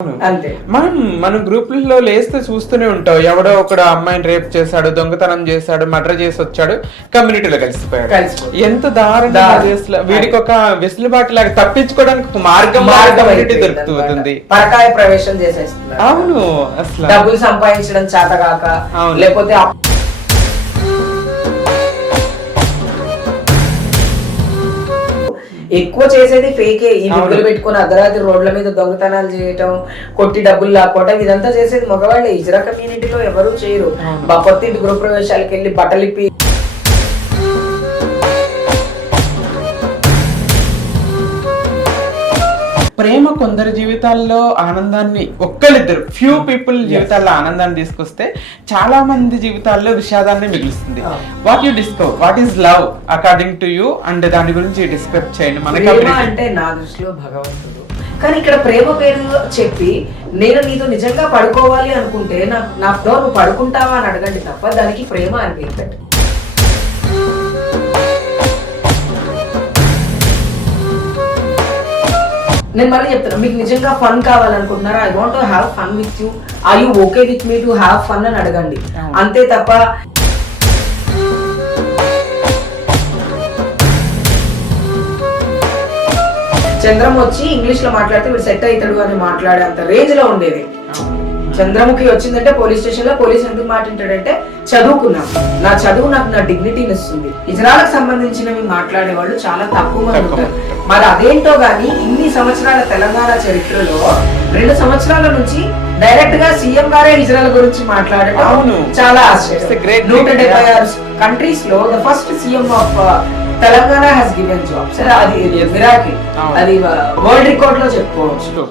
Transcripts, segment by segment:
అంతే. మనం గ్రూపుల్లో లేస్తే చూస్తూనే ఉంటాం, ఎవడో ఒకడు అమ్మాయిని రేప్ చేశాడు, దొంగతనం చేశాడు, మర్డర్ చేసి వచ్చాడు, కమ్యూనిటీలో కలిసిపోయాడు. ఎంత దారుణంగా వీడికి ఒక వెసులుబాటు లాగా తప్పించుకోవడానికి ఒక మార్గం కమ్యూనిటీ దొరుకుతుంది. పరకాయ ప్రవేశం చేసేస్తున్నారు. అవును, అసలు డబ్బులు సంపాదించడం చేతగాక, లేకపోతే ఎక్కువ చేసేది ఫేకే. ఈ ముగ్గులు పెట్టుకుని అర్ధరాత్రి రోడ్ల మీద దొంగతనాలు చేయటం, కొట్టి డబ్బులు లాక్కోవటం, ఇదంతా చేసేది మగవాళ్ళే. ఇజరా కమ్యూనిటీలో ఎవరూ చేయరు. కొత్త ఇంటి గృహ ప్రవేశాలకు వెళ్ళి బట్టలిప్పి ప్రేమ కొందరి జీవితాల్లో ఆనందాన్ని, ఒక్కరిద్దరు ఫ్యూ పీపుల్ జీవితాల్లో ఆనందాన్ని తీసుకొస్తే చాలా మంది జీవితాల్లో విషాదాన్ని మిగులుస్తుంది. What you discover, what is love according to you, and దాని గురించి డిస్క్రైబ్ చేయండి. ప్రేమ అంటే నా దృష్టిలో భగవంతుడు. కానీ ఇక్కడ ప్రేమ పేరు చెప్పి నేను నీతో నిజంగా పడుకోవాలి అనుకుంటే నాతో నువ్వు పడుకుంటావా అని అడగండి తప్ప దానికి ప్రేమ అని పేరు పెట్టండి. నేను మళ్ళీ చెప్తాను, మీకు నిజంగా ఫన్ కావాలనుకుంటున్నారా, I want to have fun with you, are you okay with me to have fun అని అడగండి. అంతే తప్ప చంద్రం వచ్చి ఇంగ్లీష్ లో మాట్లాడితే వీడు సెట్ అవుతాడు అని మాట్లాడే అంత రేంజ్ లో ఉండేది. చంద్రముఖి వచ్చిందంటే పోలీస్ స్టేషన్ లో పోలీస్ ఎందుకు మాట్లాడాడంటే చదువుకున్నాం, నా చదువు నాకు నా డిగ్నిటీని ఇస్తుంది. ఇజ్రాయల్కి సంబంధించినవి మాట్లాడే వాళ్ళు చాలా తక్కువ మంది ఉంటారు. మరి అదేంటో గానీ ఇన్ని సంవత్సరాల తెలంగాణ చరిత్రలో 2 సంవత్సరాల నుంచి డైరెక్ట్ గా సీఎం గారే ఇజ్రాయల్ గురించి మాట్లాడటం చాలా ఆశ్చర్యం. 176 కంట్రీస్ లో the first CM of Telangana has given jobs. అది మిరాకిల్, అది వరల్డ్ రికార్డ్ లో చెప్పుకోవచ్చు.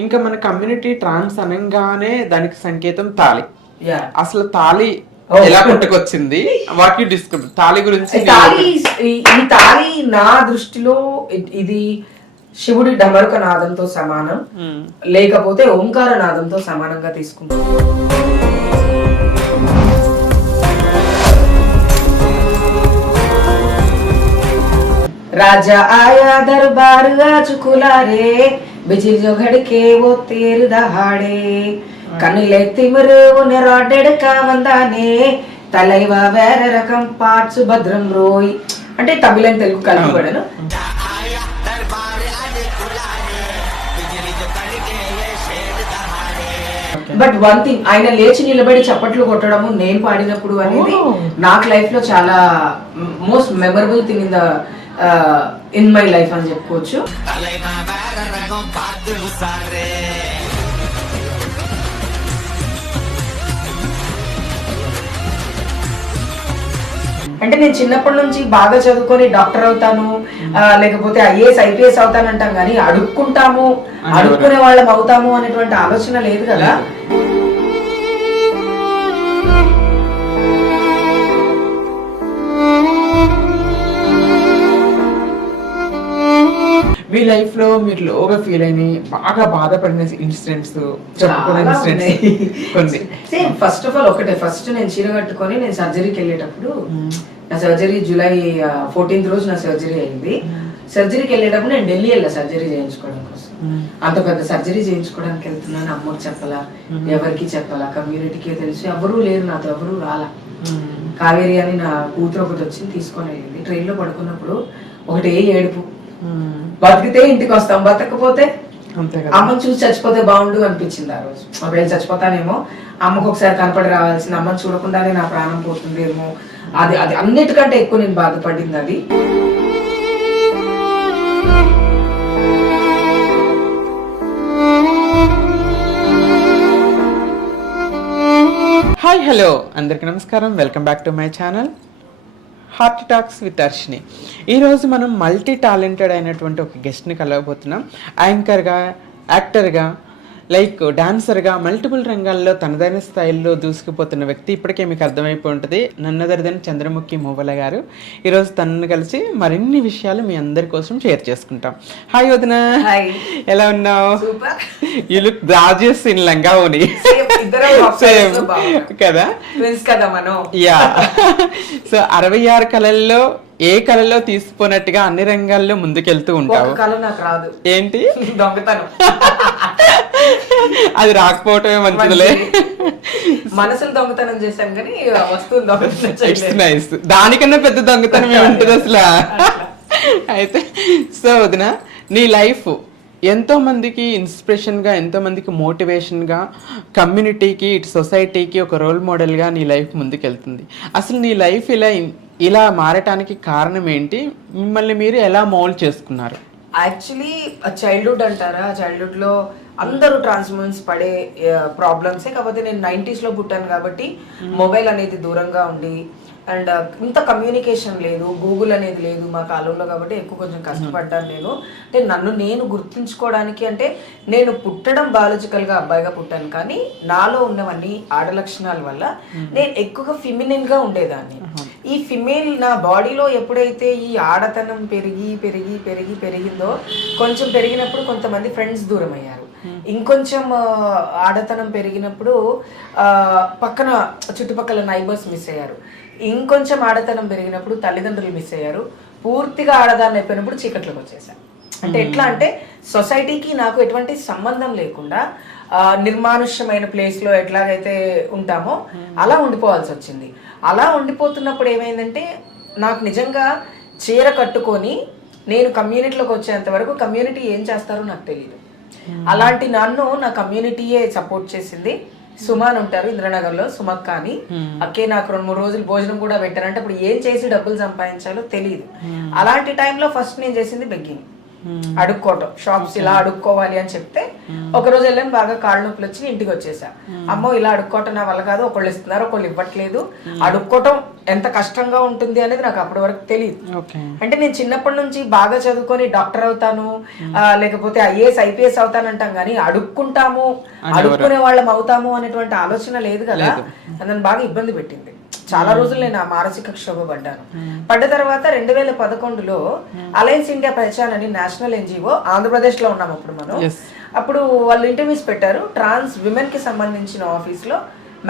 ఇంకా మన కమ్యూనిటీ ట్రాన్స్ అనగానే దానికి సంకేతం తాళి. అసలు తాళి ఎలా పుట్టుకొచ్చింది, వాట్ యు డిస్క్రైబ్ తాళి గురించి? ఈ తాళి నా దృష్టిలో ఇది శివుడి డమరుక నాదంతో సమానం, లేకపోతే ఓంకార నాదంతో సమానంగా తీసుకుంటాం. राजा आया दरबार राजकुला रे, बिजली जो घड़के वो तेर दहाड़े, कन्नुले तिमिर उन्हें रोडेड का वंदाने, तलैवा వేరే రకం పార్ట్స్ భద్రం రోయ్ అంటే తమిళ అండ్ తెలుగు కలిపి పడాను. బట్ వన్ థింగ్, ఆయన లేచి నిలబడి చప్పట్లు కొట్టడము నేను పాడినప్పుడు అనేది నాకు లైఫ్ లో చాలా most memorable thing in my life అని చెప్పుకోవచ్చు. అంటే నేను చిన్నప్పటి నుంచి బాగా చదువుకొని డాక్టర్ అవుతాను, లేకపోతే ఐఏఎస్ ఐపీఎస్ అవుతాను అంటాం కానీ అడుక్కుంటాము, అడుక్కునే వాళ్ళం అవుతాము అనేటువంటి ఆలోచన లేదు కదా. మీ లైఫ్ లో మీరు లోగా ఫీల్ అయిన బాగా బాధపడిన ఇన్సిడెంట్స్ కొన్ని? ఫస్ట్ ఆఫ్ ఆల్ ఒకటే, ఫస్ట్ నేను చీర కట్టుకొని నేను సర్జరీకి వెళ్ళేటప్పుడు, నా సర్జరీ జూలై 14th రోజు నా సర్జరీ అయింది. సర్జరీకి వెళ్ళేటప్పుడు నేను ఢిల్లీ వెళ్ళా సర్జరీ చేయించుకోవడం కోసం. అంత పెద్ద సర్జరీ చేయించుకోవడానికి వెళ్తున్నాను, అమ్మకి చెప్పాలా, ఎవరికి చెప్పాలా, కమ్యూనిటీకి తెలుసు, ఎవరూ లేరు నాతో, ఎవరూ రాలా. కావేరి అని నా కూతురు ఒకటి వచ్చి తీసుకొని వెళ్ళింది. ట్రైన్ లో పడుకున్నప్పుడు ఒకటే ఏడుపు, బతికితే ఇంటికి వస్తాం, బతకపోతే అమ్మని చూసి చచ్చిపోతే బాగుండు అనిపించింది. ఆ రోజు ఒకవేళ చచ్చిపోతానేమో, అమ్మకు ఒకసారి కనపడి రావాల్సింది, అమ్మని చూడకుండానే నా ప్రాణం పోతుందేమో, అది అది అన్నిటికంటే ఎక్కువ నేను బాధపడింది అది. హాయ్ హలో అందరికీ నమస్కారం, welcome back to my channel heart talks with Arshini. ఈరోజు మనం మల్టీ టాలెంటెడ్ అయినటువంటి ఒక గెస్ట్ని కలవబోతున్నాం. యాంకర్గా, యాక్టర్గా, లైక్ డాన్సర్గా, మల్టిపుల్ రంగాల్లో తనదైన స్థాయిల్లో దూసుకుపోతున్న వ్యక్తి ఇప్పటికే మీకు అర్థమైపోయి ఉంటుంది, నన్నదరిదని చంద్రముఖి మూవల గారు. ఈరోజు తనను కలిసి మరిన్ని విషయాలు మీ అందరి కోసం షేర్ చేసుకుంటాం. హాయ్ వదిన, ఎలా ఉన్నావు? యు లుక్ గార్జియస్ ఇన్ లంగా ఓని. ఇద్దరం సేమ్ కదా, ట్విన్స్ కదా మనం. యా. సో 66 కళల్లో ఏ కళలో తీసిపోయినట్టుగా అన్ని రంగాల్లో ముందుకెళ్తూ ఉంటావు. కళ నాకు రాదు. ఏంటి? దొంగతనం. అది రాకపోవటమే మంచిదిలే. మనసులు దొంగతనం చేశాను కానీ వస్తువులు దొంగతనం. నైస్. దానికన్నా పెద్ద దొంగతనం ఏముంటది అసలు. అయితే సో వదిన, నీ లైఫ్ ఎంతో మందికి ఇన్స్పిరేషన్గా, ఎంతో మందికి మోటివేషన్గా, కమ్యూనిటీకి, ఇటు సొసైటీకి ఒక రోల్ మోడల్గా నీ లైఫ్ ముందుకెళ్తుంది. అసలు నీ లైఫ్ ఇలా మారటానికి కారణం ఏంటి? మిమ్మల్ని మీరు ఎలా మౌల్డ్ చేసుకున్నారు? యాక్చువల్లీ చైల్డ్హుడ్ అంటారా, చైల్డ్హుడ్లో అందరూ ట్రాన్స్ఫర్మేషన్స్ పడే ప్రాబ్లమ్సే. కాకపోతే నేను 90s లో పుట్టాను కాబట్టి మొబైల్ అనేది దూరంగా ఉండి, అండ్ ఇంత కమ్యూనికేషన్ లేదు, గూగుల్ అనేది లేదు మా కాలంలో, కాబట్టి ఎక్కువ కొంచెం కష్టపడ్డాను నేను. అంటే నన్ను నేను గుర్తించుకోవడానికి, అంటే నేను పుట్టడం బయాలజికల్గా అబ్బాయిగా పుట్టాను, కానీ నాలో ఉన్నవన్నీ ఆడ లక్షణాల వల్ల నేను ఎక్కువగా ఫిమినిన్గా ఉండేదాన్ని. ఈ ఫిమేల్ నా బాడీలో ఎప్పుడైతే ఈ ఆడతనం పెరిగి పెరిగి పెరిగి పెరిగిందో, కొంచెం పెరిగినప్పుడు కొంతమంది ఫ్రెండ్స్ దూరం అయ్యారు, ఇంకొంచెం ఆడతనం పెరిగినప్పుడు పక్కన చుట్టుపక్కల నైబర్స్ మిస్ అయ్యారు, ఇంకొంచెం ఆడతనం పెరిగినప్పుడు తల్లిదండ్రులు మిస్ అయ్యారు, పూర్తిగా ఆడదాన్ని అయిపోయినప్పుడు చీకట్లోకి వచ్చేసాను. అంటే ఎట్లా అంటే సొసైటీకి నాకు ఎటువంటి సంబంధం లేకుండా నిర్మానుష్యమైన ప్లేస్లో ఎట్లాగైతే ఉంటామో అలా ఉండిపోవాల్సి వచ్చింది. అలా ఉండిపోతున్నప్పుడు ఏమైందంటే, నాకు నిజంగా చీర కట్టుకొని నేను కమ్యూనిటీలోకి వచ్చేంత వరకు కమ్యూనిటీ ఏం చేస్తారో నాకు తెలియదు. అలాంటి నన్ను నా కమ్యూనిటీయే సపోర్ట్ చేసింది. సుమాన్ ఉంటారు ఇంద్రనగర్లో, సుమక్క అని, అక్కే నాకు 2-3 రోజులు భోజనం కూడా పెట్టారంటే అప్పుడు ఏం చేసి డబ్బులు సంపాదించాలో తెలియదు. అలాంటి టైంలో ఫస్ట్ నేను చేసింది బెగ్గింగ్, అడుక్కోవటం. షాప్స్ ఇలా అడుక్కోవాలి అని చెప్తే ఒకరోజు వెళ్ళాను, బాగా కాళ్ళ నొప్పులు వచ్చి ఇంటికి వచ్చేసా. అమ్మో ఇలా అడుక్కోవటం నా వల్ల కాదు, ఒకళ్ళు ఇస్తున్నారు ఒకళ్ళు ఇవ్వట్లేదు, అడుక్కోవటం ఎంత కష్టంగా ఉంటుంది అనేది నాకు అప్పటి వరకు తెలియదు. అంటే నేను చిన్నప్పటి నుంచి బాగా చదువుకొని డాక్టర్ అవుతాను, లేకపోతే ఐఏఎస్ ఐపీఎస్ అవుతాను అంటాం, కానీ అడుక్కుంటాము, అడుక్కునే వాళ్ళం అవుతాము అనేటువంటి ఆలోచన లేదు కదా. నన్ను బాగా ఇబ్బంది పెట్టింది. చాలా రోజులు నేను ఆ మానసిక క్షోభ పడ్డ తర్వాత 2011లో అలయన్స్ ఇండియా పహచాన్ అని నేషనల్ ఎన్జిఓ, ఆంధ్రప్రదేశ్లో ఉన్నాం అప్పుడు మనం. అప్పుడు వాళ్ళు ఇంటర్వ్యూస్ పెట్టారు, ట్రాన్స్ విమెన్ కి సంబంధించిన ఆఫీస్లో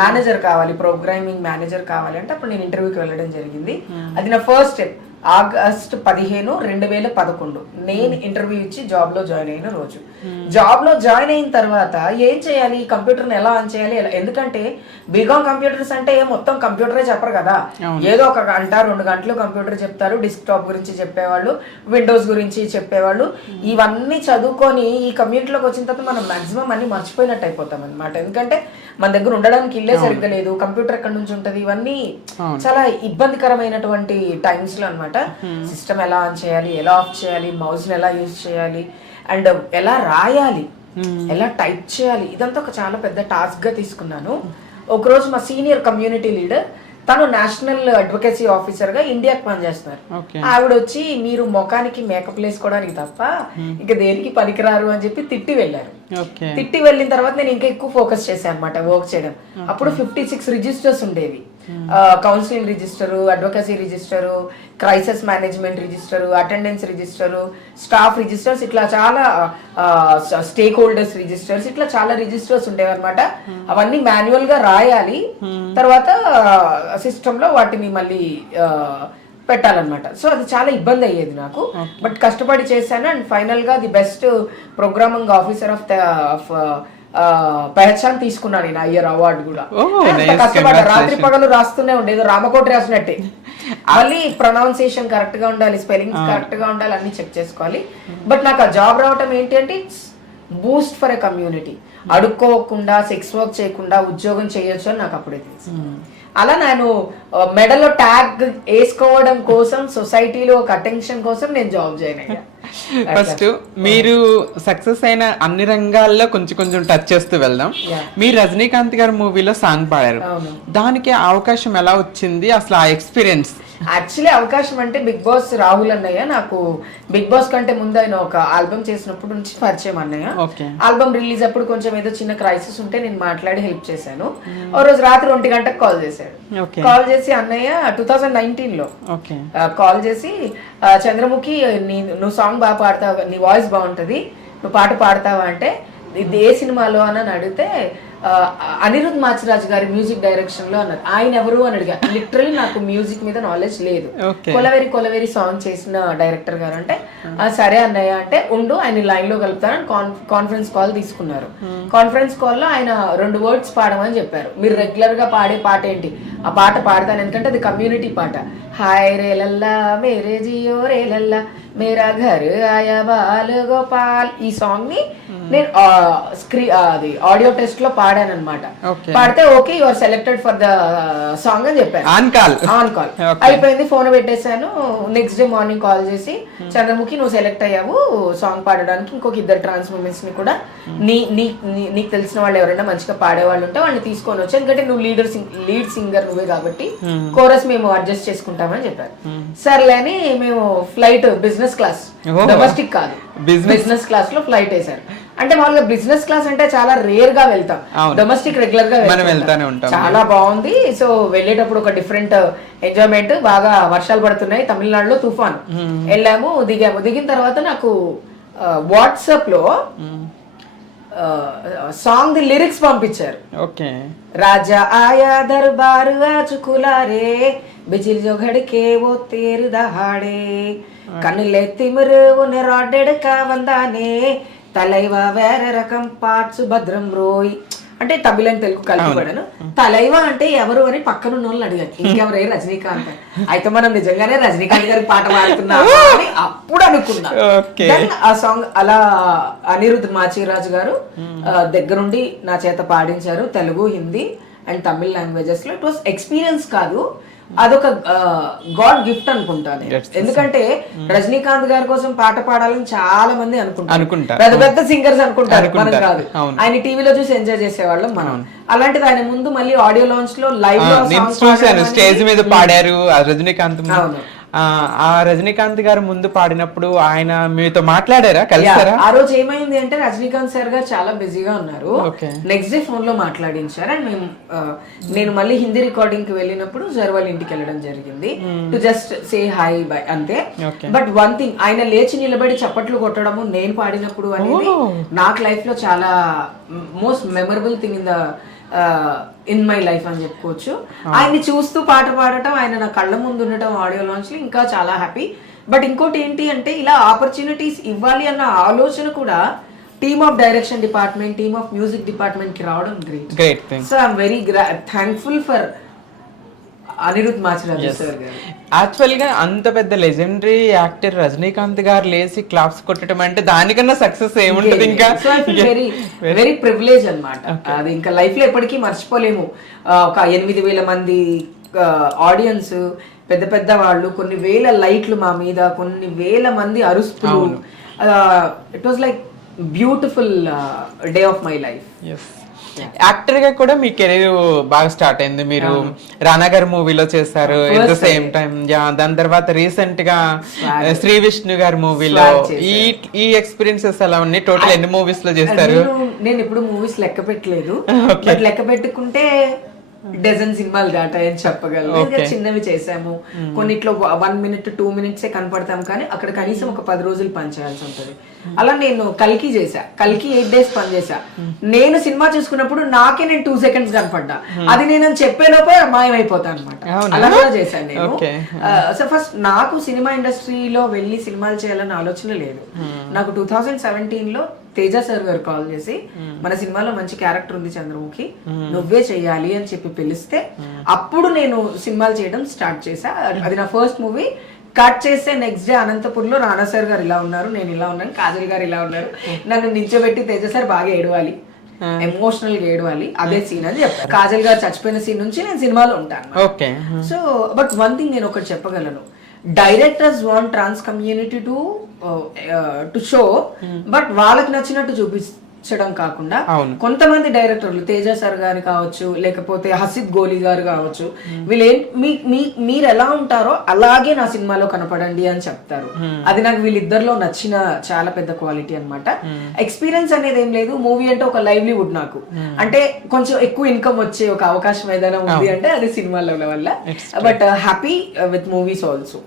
మేనేజర్ కావాలి, ప్రోగ్రామింగ్ మేనేజర్ కావాలి అంటే అప్పుడు నేను ఇంటర్వ్యూకి వెళ్ళడం జరిగింది. అది నా ఫస్ట్ స్టెప్. ఆగస్ట్ 15, 2011 నేను ఇంటర్వ్యూ ఇచ్చి జాబ్ లో జాయిన్ అయిన రోజు. జాబ్ లో జాయిన్ అయిన తర్వాత ఏం చేయాలి, కంప్యూటర్ని ఎలా ఆన్ చేయాలి, ఎందుకంటే బీకామ్ కంప్యూటర్స్ అంటే మొత్తం కంప్యూటరే చెప్పరు కదా, ఏదో 1 గంట 2 గంటలు కంప్యూటర్ చెప్తారు. డెస్క్టాప్ గురించి చెప్పేవాళ్ళు, విండోస్ గురించి చెప్పేవాళ్ళు. ఇవన్నీ చదువుకొని ఈ కమ్యూనిటీలోకి వచ్చిన తర్వాత మనం మాక్సిమం అన్ని మర్చిపోయినట్టు అయిపోతాం అనమాట. ఎందుకంటే మన దగ్గర ఉండడానికి ఇల్లే సరిగ్గా లేదు, కంప్యూటర్ ఎక్కడి నుంచి ఉంటది, ఇవన్నీ చాలా ఇబ్బందికరమైనటువంటి టైమ్స్ లో అనమాట. సిస్టమ్ ఎలా ఆన్ చేయాలి, ఎలా ఆఫ్ చేయాలి, మౌస్ ని ఎలా యూజ్ చేయాలి, అండ్ ఎలా రాయాలి, ఎలా టైప్ చేయాలి, ఇదంతా ఒక చాలా పెద్ద టాస్క్ గా తీసుకున్నాను. ఒకరోజు మా సీనియర్ కమ్యూనిటీ లీడర్, తను నేషనల్ అడ్వకేసీ ఆఫీసర్ గా ఇండియాకి పనిచేస్తున్నారు, ఆవిడ వచ్చి మీరు ముఖానికి మేకప్ వేసుకోవడానికి తప్ప ఇంకా దేనికి పనికిరారు అని చెప్పి తిట్టి వెళ్ళారు. తిట్టి వెళ్ళిన తర్వాత నేను ఇంకా ఎక్కువ ఫోకస్ చేశాను అనమాట వర్క్ చేయడం. అప్పుడు 56 రిజిస్టర్స్ ఉండేవి, counselling register, advocacy register, crisis management register, attendance register, staff registers, ఇట్లా చాలా స్టేక్ హోల్డర్స్ రిజిస్టర్స్, ఇట్లా చాలా రిజిస్టర్స్ ఉండేవి అనమాట. అవన్నీ మాన్యువల్ గా రాయాలి, తర్వాత సిస్టమ్ లో వాటిని మళ్ళీ పెట్టాలన్నమాట. సో అది చాలా ఇబ్బంది అయ్యేది నాకు, బట్ కష్టపడి చేశాను. అండ్ ఫైనల్ గా the best programming officer of పహచాన్ తీసుకున్నాను నేను, అయ్యర్ అవార్డు కూడా. కష్టపడ్డా, రాత్రి పగలు రాస్తూనే ఉండేది, రామకోటి రాసినట్టే. మళ్ళీ ప్రొనౌన్సియేషన్ కరెక్ట్ గా ఉండాలి, స్పెల్లింగ్స్ కరెక్ట్ గా ఉండాలి, అన్ని చెక్ చేసుకోవాలి. బట్ నాకు ఆ జాబ్ రావటం ఏంటి అంటే it's boost for a community. అడుక్కోకుండా, సెక్స్ వర్క్ చేయకుండా ఉద్యోగం చేయొచ్చు అని నాకు అప్పుడే తెలుసు. అలా నేను మెడలో ట్యాగ్ వేసుకోవడం కోసం, సొసైటీలో ఒక అటెన్షన్ కోసం నేను జాబ్ జాయిన్ అయ్యా. ఫస్ట్ మీరు సక్సెస్ అయిన అన్ని రంగాల్లో కొంచెం కొంచెం టచ్ చేస్తూ వెళ్దాం. మీరు రజనీకాంత్ గారి మూవీలో సాంగ్ పాడారు, దానికి అవకాశం ఎలా వచ్చింది, అసలు ఆ ఎక్స్పీరియన్స్? యాక్చువల్లీ అవకాశం అంటే బిగ్ బాస్ రాహుల్ అన్నయ్య నాకు బిగ్ బాస్ కంటే ముందు ఆయన ఒక ఆల్బమ్ చేసినప్పుడు నుంచి పరిచయం అన్నయ్య. ఆల్బమ్ రిలీజ్ అప్పుడు కొంచెం ఏదో చిన్న క్రైసిస్ ఉంటే నేను మాట్లాడి హెల్ప్ చేశాను. ఓ రోజు రాత్రి 1 గంటకు కాల్ చేశాడు. కాల్ చేసి అన్నయ్య 2019లో కాల్ చేసి, చంద్రముఖి నువ్వు సాంగ్ బాగా పాడతావు, నీ వాయిస్ బాగుంటది, నువ్వు పాట పాడతావా అంటే ఇది ఏ సినిమాలో అని అడిగితే అనిరుద్ మాచిరాజ్ గారి మ్యూజిక్ డైరెక్షన్ లో అన్నారు. ఆయన ఎవరు అని అడిగా. లిటరలీ నాకు మ్యూజిక్ మీద నాలెడ్జ్ లేదు. కొలవేరి సాంగ్ చేసిన డైరెక్టర్ గారు అంటే సరే అన్నయ్య అంటే ఉండు ఆయన లైన్ లో కలుపుతారని కాన్ఫరెన్స్ కాల్ తీసుకున్నారు. కాన్ఫరెన్స్ కాల్ లో ఆయన 2 వర్డ్స్ పాడమని చెప్పారు. మీరు రెగ్యులర్ గా పాడే పాట ఏంటి? ఆ పాట పాడతాను, ఎందుకంటే అది కమ్యూనిటీ పాట. హాయ్ రే లల్లా మేరే జియో రే లల్లా మేరా ఘర్ ఆయా బాల్ గోపాల్. ఈ సాంగ్ ని నేను అది ఆడియో టెస్ట్ లో పాడాను అనమాట. పాడితే okay you are selected for the song అని చెప్పారు. ఆన్ కాల్ అయిపోయింది. ఫోన్ పెట్టేశాను. నెక్స్ట్ డే మార్నింగ్ కాల్ చేసి చంద్రముఖి నువ్వు సెలెక్ట్ అయ్యావు సాంగ్ పాడడానికి, ఇంకొక 2 ట్రాన్స్ మూమెంట్స్ ని కూడా నీకు తెలిసిన వాళ్ళు ఎవరైనా మంచిగా పాడేవాళ్ళు ఉంటే వాళ్ళని తీసుకొని వచ్చి, ఎందుకంటే నువ్వు లీడ్ సింగర్ నువ్వే కాబట్టి కోరస్ మేము అడ్జస్ట్ చేసుకుంటామని చెప్పారు. సర్లే అని మేము ఫ్లైట్ బిజినెస్ క్లాస్, డొమెస్టిక్ కాదు బిజినెస్ క్లాస్ లో ఫ్లైట్ వేశారు. అంటే మామూలుగా బిజినెస్ క్లాస్ అంటే చాలా రేర్ గా వెళ్తాం, డొమెస్టిక్ రెగ్యులర్ గా వెళ్తాం. చాలా బాగుంది. సో వెళ్ళేటప్పుడు ఒక డిఫరెంట్ ఎంజాయ్మెంట్. బాగా వర్షాలు పడుతున్నాయి, తమిళనాడులో తుఫాన్. వెళ్ళాము, దిగిన తర్వాత నాకు వాట్సాప్ లో సాంగ్ ది లిరిక్స్ పంపించారు. రాజా ఆయా దర్బారు ఆచుకులారే బిజిల్ జో ఘడ్కే ఓ తేరు దహాడే కన్నులే తిమిరు ఉనే రాడెడ్ కా వందానే తలైవా వేరే రకం పార్ట్స్ భద్రం రోయ్. అంటే తమిళ అని తెలుగు కలిపి పడాను. తలైవా అంటే ఎవరు అని పక్కన ఉన్న వాళ్ళని అడిగాను. ఇంకెవరే? రజనీకాంత్. అయితే మనం నిజంగానే రజనీకాంత్ గారి పాట పాడుతున్నాము అని అప్పుడు అనుకున్నా. ఆ సాంగ్ అలా అనిరుద్ మాచిరాజ్ గారు దగ్గరుండి నా చేత పాడించారు, తెలుగు, హిందీ అండ్ తమిళ్ లాంగ్వేజెస్ లో. ఇట్ వాస్ ఎక్స్పీరియన్స్ కాదు, అదొక గాడ్ గిఫ్ట్ అనుకుంటాను. ఎందుకంటే రజనీకాంత్ గారి కోసం పాట పాడాలని చాలా మంది అనుకుంటారు, పెద్ద పెద్ద సింగర్స్ అనుకుంటారు, మనం కాదు. ఆయన టీవీలో చూసి ఎంజాయ్ చేసేవాళ్ళం మనం. అలాంటిది ఆయన ముందు మళ్ళీ ఆడియో లాంచ్ లో లైవ్ లో స్టేజ్ మీద పాడారు రజనీకాంత్. ఆ రజనీకాంత్ గారు ముందు పాడినప్పుడు ఆయన మీతో మాట్లాడారా, కలిసారా? ఆ రోజు ఏమైంది అంటే రజనీకాంత్ సార్ గారు చాలా బిజీగా ఉన్నారు. నెక్స్ట్ డే ఫోన్ లో మాట్లాడించారు. అండ్ నేను మళ్ళీ హిందీ రికార్డింగ్ కి వెళ్ళినప్పుడు సార్ వాళ్ళ ఇంటికి వెళ్ళడం జరిగింది, to just say hi bye అంతే. బట్ వన్ థింగ్, ఆయన లేచి నిలబడి చప్పట్లు కొట్టడము నేను పాడినప్పుడు అనేది నాకు లైఫ్ లో చాలా most memorable thing in my life అని చెప్పుకోవచ్చు. ఆయన్ని చూస్తూ పాట పాడటం, ఆయన నా కళ్ళ ముందు ఉండటం ఆడియో లాంచ్ లో ఇంకా చాలా హ్యాపీ. బట్ ఇంకోటి ఏంటి అంటే ఇలా ఆపర్చునిటీస్ ఇవ్వాలి అన్న ఆలోచన కూడా team of direction department, team of music department కి రావడం great. So I'm very thankful for Anirudh Machiraj sir గారు. యాక్చువల్ గా అంత పెద్ద లెజెండరీ యాక్టర్ రజనీకాంత్ గారు లేసి క్లాప్స్ కొట్టడం అంటే దానికన్నా సక్సెస్ ఏముంటది ఇంకా. వెరీ వెరీ ప్రివిలేజ్ అన్నమాట. అది ఇంకా లైఫ్ లో ఎప్పటికీ మర్చిపోలేము. ఒక 8,000 మంది ఆడియన్స్, పెద్ద పెద్ద వాళ్ళు, కొన్ని వేల లైట్లు మా మీద, కొన్ని వేల మంది అరుస్తులు. It was like beautiful day of my life. Actor గా కూడా మీ కెరీర్ బాగా స్టార్ట్ అయింది. మీరు రానా గారి మూవీలో చేశారు, ఎట్ ద సేమ్ టైం దాని తర్వాత రీసెంట్ గా శ్రీ విష్ణు గారి మూవీలో. ఈ ఎక్స్పీరియన్సెస్ ఎలా ఉన్నాయి? టోటల్ ఎన్ని మూవీస్ లో చేస్తారు? నేను ఇప్పుడు మూవీస్ లెక్క పెట్టలేదు, లెక్క పెట్టుకుంటే డజన్ సినిమాలు దాటాయని చెప్పగలను. చిన్నవి చేసాము, కొన్నిట్లో 1 minute 2 minutes కనపడతాం, కానీ అక్కడ కనీసం ఒక 10 రోజులు పని చేయాల్సి ఉంటది. అలా నేను కల్కి చేశా, కల్కి 8 days పని చేశా. నేను సినిమా చూసుకున్నప్పుడు నాకే నేను 2 seconds కనపడ్డా, అది నేను చెప్పేలోపే మాయమైపోతా అనమాట. అలా కూడా చేశాను నేను. సో ఫస్ట్ నాకు సినిమా ఇండస్ట్రీలో వెళ్ళి సినిమాలు చేయాలని ఆలోచన లేదు. నాకు 2017 లో తేజ సార్ గారు కాల్ చేసి మన సినిమాలో మంచి క్యారెక్టర్ ఉంది చంద్రముఖి, నువ్వే చెయ్యాలి అని చెప్పి పిలిస్తే అప్పుడు నేను సినిమాలు చేయడం స్టార్ట్ చేశా. అది నా ఫస్ట్ మూవీ. కట్ చేస్తే నెక్స్ట్ డే అనంతపూర్లో రానా సార్ గారు ఇలా ఉన్నారు, నేను ఇలా ఉన్నాను, కాజల్ గారు ఇలా ఉన్నారు, నన్ను నిల్చోబెట్టి తేజ సార్ బాగా ఏడవాలి, ఎమోషనల్ గా ఏడవాలి, అదే సీన్ అని చెప్పారు. కాజల్ గారు చచ్చిపోయిన సీన్ నుంచి నేను సినిమాలో ఉంటాను. సో బట్ వన్ థింగ్ నేను ఒకటి చెప్పగలను, directors want trans community to show, but వాళ్ళకి నచ్చినట్టు చూపించడం కాకుండా కొంతమంది డైరెక్టర్లు, తేజ సార్ గారు కావచ్చు, లేకపోతే హసిద్ గోలీ గారు కావచ్చు, మీరు ఎలా ఉంటారో అలాగే నా సినిమాలో కనపడండి అని చెప్తారు. అది నాకు వీళ్ళిద్దరిలో నచ్చిన చాలా పెద్ద క్వాలిటీ అన్నమాట. ఎక్స్పీరియన్స్ అనేది ఏం లేదు, మూవీ అంటే ఒక లైవ్లీవుడ్. నాకు అంటే కొంచెం ఎక్కువ ఇన్కమ్ వచ్చే ఒక అవకాశం ఏదైనా ఉంది అంటే అది సినిమాల వల్ల. But happy with movies also.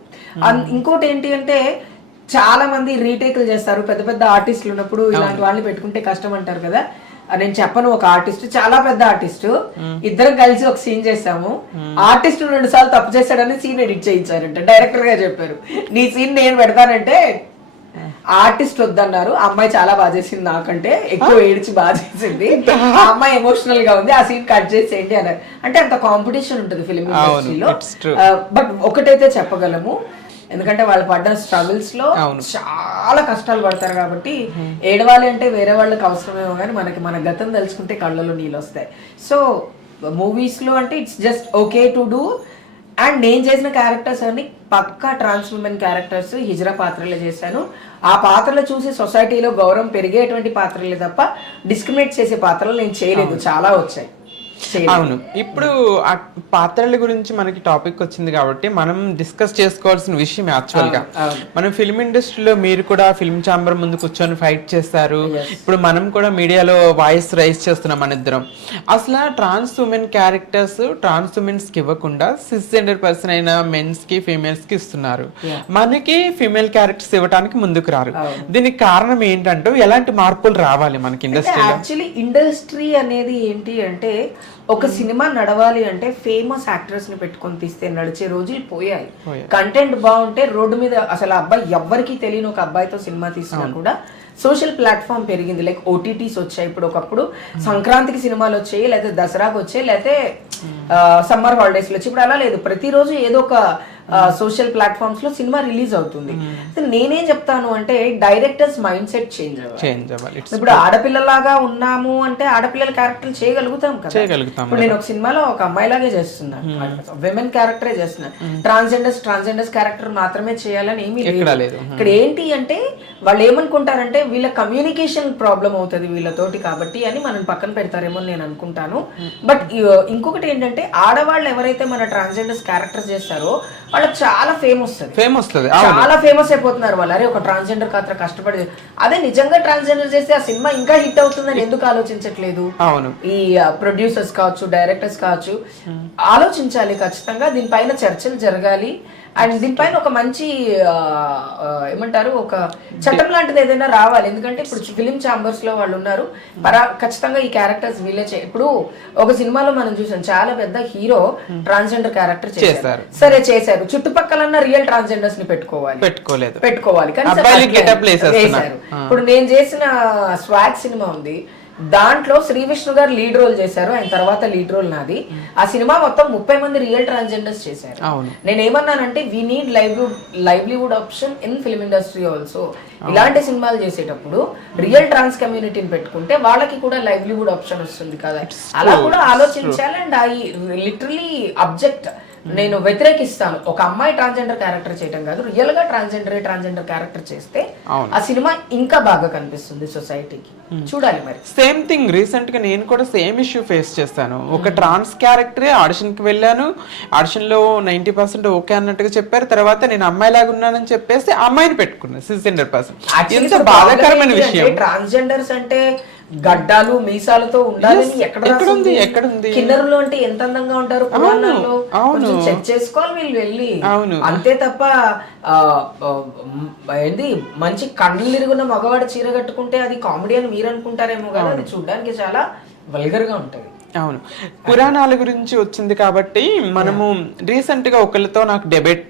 ఇంకోటి ఏంటి అంటే చాలా మంది రీటేక్లు చేస్తారు, పెద్ద పెద్ద ఆర్టిస్టులు ఉన్నప్పుడు ఇలాంటి వాళ్ళని పెట్టుకుంటే కష్టం అంటారు కదా. నేను చెప్పను, ఒక ఆర్టిస్ట్, చాలా పెద్ద ఆర్టిస్ట్, ఇద్దరం కలిసి ఒక సీన్ చేసాము. ఆర్టిస్ట్ 2 సార్లు తప్పు చేశాడని సీన్ ఎడిట్ చేయించారంట. డైరెక్టర్ గా చెప్పారు, నీ సీన్ నేను పెడతానంటే ఆర్టిస్ట్ వద్దన్నారు. అమ్మాయి చాలా బాగా చేసింది, నాకంటే ఎక్కువ ఏడ్చి బాగా చేసింది, ఆ అమ్మాయి ఎమోషనల్ గా ఉంది, ఆ సీన్ కట్ చేసేయండి అన్నారు. అంటే అంత కాంపిటీషన్ ఉంటుంది ఫిలిం ఇండస్ట్రీలో. బట్ ఒకటైతే చెప్పగలము, ఎందుకంటే వాళ్ళు పడ్డ స్ట్రగుల్స్ లో చాలా కష్టాలు పడతారు కాబట్టి ఏడవాలి అంటే వేరే వాళ్ళకి అవసరమేమో కానీ మనకి మన గతం తెలుసుకుంటే కళ్ళలో నీళ్ళు వస్తాయి. సో మూవీస్ లో అంటే it's just okay to do. And నేను చేసిన క్యారెక్టర్స్ అన్ని పక్కా ట్రాన్స్ ఉమెన్ క్యారెక్టర్స్, హిజ్రా పాత్రలే చేశాను. ఆ పాత్రలు చూసి సొసైటీలో గౌరవం పెరిగేటువంటి పాత్రలే తప్ప డిస్క్రిమినేట్ చేసే పాత్రలు నేను చేయలేదు, చాలా వచ్చాయి. అవును, ఇప్పుడు ఆ పాత్రల గురించి మనకి టాపిక్ వచ్చింది కాబట్టి మనం డిస్కస్ చేసుకోవాల్సిన విషయం యాక్చువల్ గా, మనం ఫిల్మ్ ఇండస్ట్రీలో మీరు కూడా ఫిల్మ్ ఛాంబర్ ముందు కూర్చొని ఫైట్ చేస్తారు, ఇప్పుడు మనం కూడా మీడియాలో వాయిస్ రైజ్ చేస్తున్నాం మన ఇద్దరం. అసలు trans women characters trans womens కి ఇవ్వకుండా సిస్ జెండర్ పర్సన్ అయిన మెన్స్ కి ఫీమేల్స్ కి ఇస్తున్నారు, మనకి ఫీమేల్ క్యారెక్టర్స్ ఇవ్వడానికి ముందుకు రారు. దీనికి కారణం ఏంటంటే ఎలాంటి మార్పులు రావాలి మనకి ఇండస్ట్రీలో? యాక్చువల్లీ ఇండస్ట్రీ అనేది ఏంటి అంటే, ఒక సినిమా నడవాలి అంటే ఫేమస్ యాక్టర్స్ ని పెట్టుకొని తీస్తే నడిచే రోజులు పోయాయి. కంటెంట్ బాగుంటే రోడ్డు మీద అసలు అబ్బాయి ఎవ్వరికి తెలియని ఒక అబ్బాయితో సినిమా తీసినా కూడా సోషల్ ప్లాట్ఫామ్ పెరిగింది. లైక్ ఓటీటీస్ వచ్చాయి. ఇప్పుడు ఒకప్పుడు సంక్రాంతికి సినిమాలు వచ్చాయి, లేకపోతే దసరాకి వచ్చాయి, లేకపోతే సమ్మర్ హాలిడేస్ లో వచ్చి. ఇప్పుడు అలా లేదు, ప్రతిరోజు ఏదో ఒక సోషల్ ప్లాట్ఫామ్స్ లో సినిమా రిలీజ్ అవుతుంది. నేనేం చెప్తాను అంటే డైరెక్టర్స్ మైండ్ సెట్ చేంజ్ అవ్వాలి. ఇప్పుడు ఆడపిల్లలాగా ఉన్నాము అంటే ఆడపిల్లల క్యారెక్టర్ చేయగలుగుతాం కదా. ఇప్పుడు నేను ఒక సినిమాలో ఒక అమ్మాయిలాగే చేస్తున్నాను, విమెన్ క్యారెక్టరే చేస్తున్నాను. ట్రాన్స్జెండర్స్ క్యారెక్టర్ మాత్రమే చేయాలని ఏమీ లేదు. ఇక్కడ ఏంటి అంటే వాళ్ళు ఏమనుకుంటారంటే వీళ్ళ కమ్యూనికేషన్ ప్రాబ్లం అవుతుంది వీళ్ళతోటి కాబట్టి అని మనం పక్కన పెడతారేమో నేను అనుకుంటాను. బట్ ఇంకొకటి ఏంటంటే ఆడవాళ్ళు ఎవరైతే మన ట్రాన్స్జెండర్స్ క్యారెక్టర్స్ చేస్తారో వాళ్ళకి చాలా ఫేమ్ వస్తుంది, చాలా ఫేమస్ అయిపోతున్నారు వాళ్ళు. అరే ఒక ట్రాన్స్జెండర్ పాత్ర కష్టపడి, అదే నిజంగా ట్రాన్స్జెండర్ చేస్తే ఆ సినిమా ఇంకా హిట్ అవుతుందని ఎందుకు ఆలోచించట్లేదు? ఈ ప్రొడ్యూసర్స్ కావచ్చు, డైరెక్టర్స్ కావచ్చు, ఆలోచించాలి ఖచ్చితంగా. దీనిపైన చర్చలు జరగాలి. అండ్ దీనిపైన ఒక మంచి ఏమంటారు, ఒక చట్టం లాంటిది ఏదైనా రావాలి. ఎందుకంటే ఇప్పుడు ఫిలిం ఛాంబర్స్ లో వాళ్ళు ఉన్నారు, ఖచ్చితంగా ఈ క్యారెక్టర్స్ వీళ్ళే ఇప్పుడు ఒక సినిమాలో మనం చూసాం, చాలా పెద్ద హీరో ట్రాన్స్జెండర్ క్యారెక్టర్ చేశారు. సరే చేశారు, చుట్టుపక్కల రియల్ ట్రాన్స్జెండర్స్ ని పెట్టుకోవాలి కానీ వేశారు. ఇప్పుడు నేను చేసిన స్వాగ్ సినిమా ఉంది, దాంట్లో శ్రీ విష్ణు గారు లీడ్ రోల్ చేశారు, ఆయన తర్వాత లీడ్ రోల్ నాది. ఆ సినిమా మొత్తం 30 మంది రియల్ ట్రాన్స్జెండర్స్ చేశారు. నేను ఏమన్నానంటే we need livelihood option in film industry also. ఇలాంటి సినిమాలు చేసేటప్పుడు రియల్ ట్రాన్స్ కమ్యూనిటీని పెట్టుకుంటే వాళ్ళకి కూడా లైవ్లీవుడ్ ఆప్షన్ వస్తుంది కదా, అలా కూడా ఆలోచించాలి. అండ్ ఐ లిటరలీ అబ్జెక్ట్, నేను వ్యతిరేకిస్తాను ఒక అమ్మాయి ట్రాన్స్జెండర్ క్యారెక్టర్ చేయడం కాదు, రియల్ గా ట్రాన్స్జెండర్ క్యారెక్టర్ చేస్తే ఆ సినిమా ఇంకా బాగా కనిపిస్తుంది సొసైటీకి. చూడాలి మరి. సేమ్ థింగ్ రీసెంట్ గా నేను కూడా సేమ్ ఇష్యూ ఫేస్ చేస్తాను. ఒక ట్రాన్స్ క్యారెక్టరే ఆడిషన్ కి వెళ్ళాను, ఆడిషన్ లో 90% ఓకే అన్నట్టుగా చెప్పారు, తర్వాత నేను అమ్మాయిలాగా ఉన్నానని చెప్పేసి అమ్మాయిని పెట్టుకున్నాను సిస్జెండర్ పర్సన్. ఎంత బాధాకరమైన విషయం. ట్రాన్స్జెండర్స్ అంటే గడ్డాలు మీసాలతో ఉండాలని ఎక్కడ ఉంది? కిన్నరులు అంటే ఎంత అందంగా ఉంటారు పురాణాల్లో, కొంచెం చెక్ చేసుకోవాలి వీళ్ళు వెళ్ళి. అంతే తప్ప ఏంది మంచి కళ్ళు తిరుగున్న మగవాడు చీర కట్టుకుంటే అది కామెడీ అని మీరు అనుకుంటారేమో కానీ అది చూడడానికి చాలా వల్గర్ గా ఉంటది. అవును, పురాణాల గురించి వచ్చింది కాబట్టి మనము రీసెంట్ గా ఒకరితో నాకు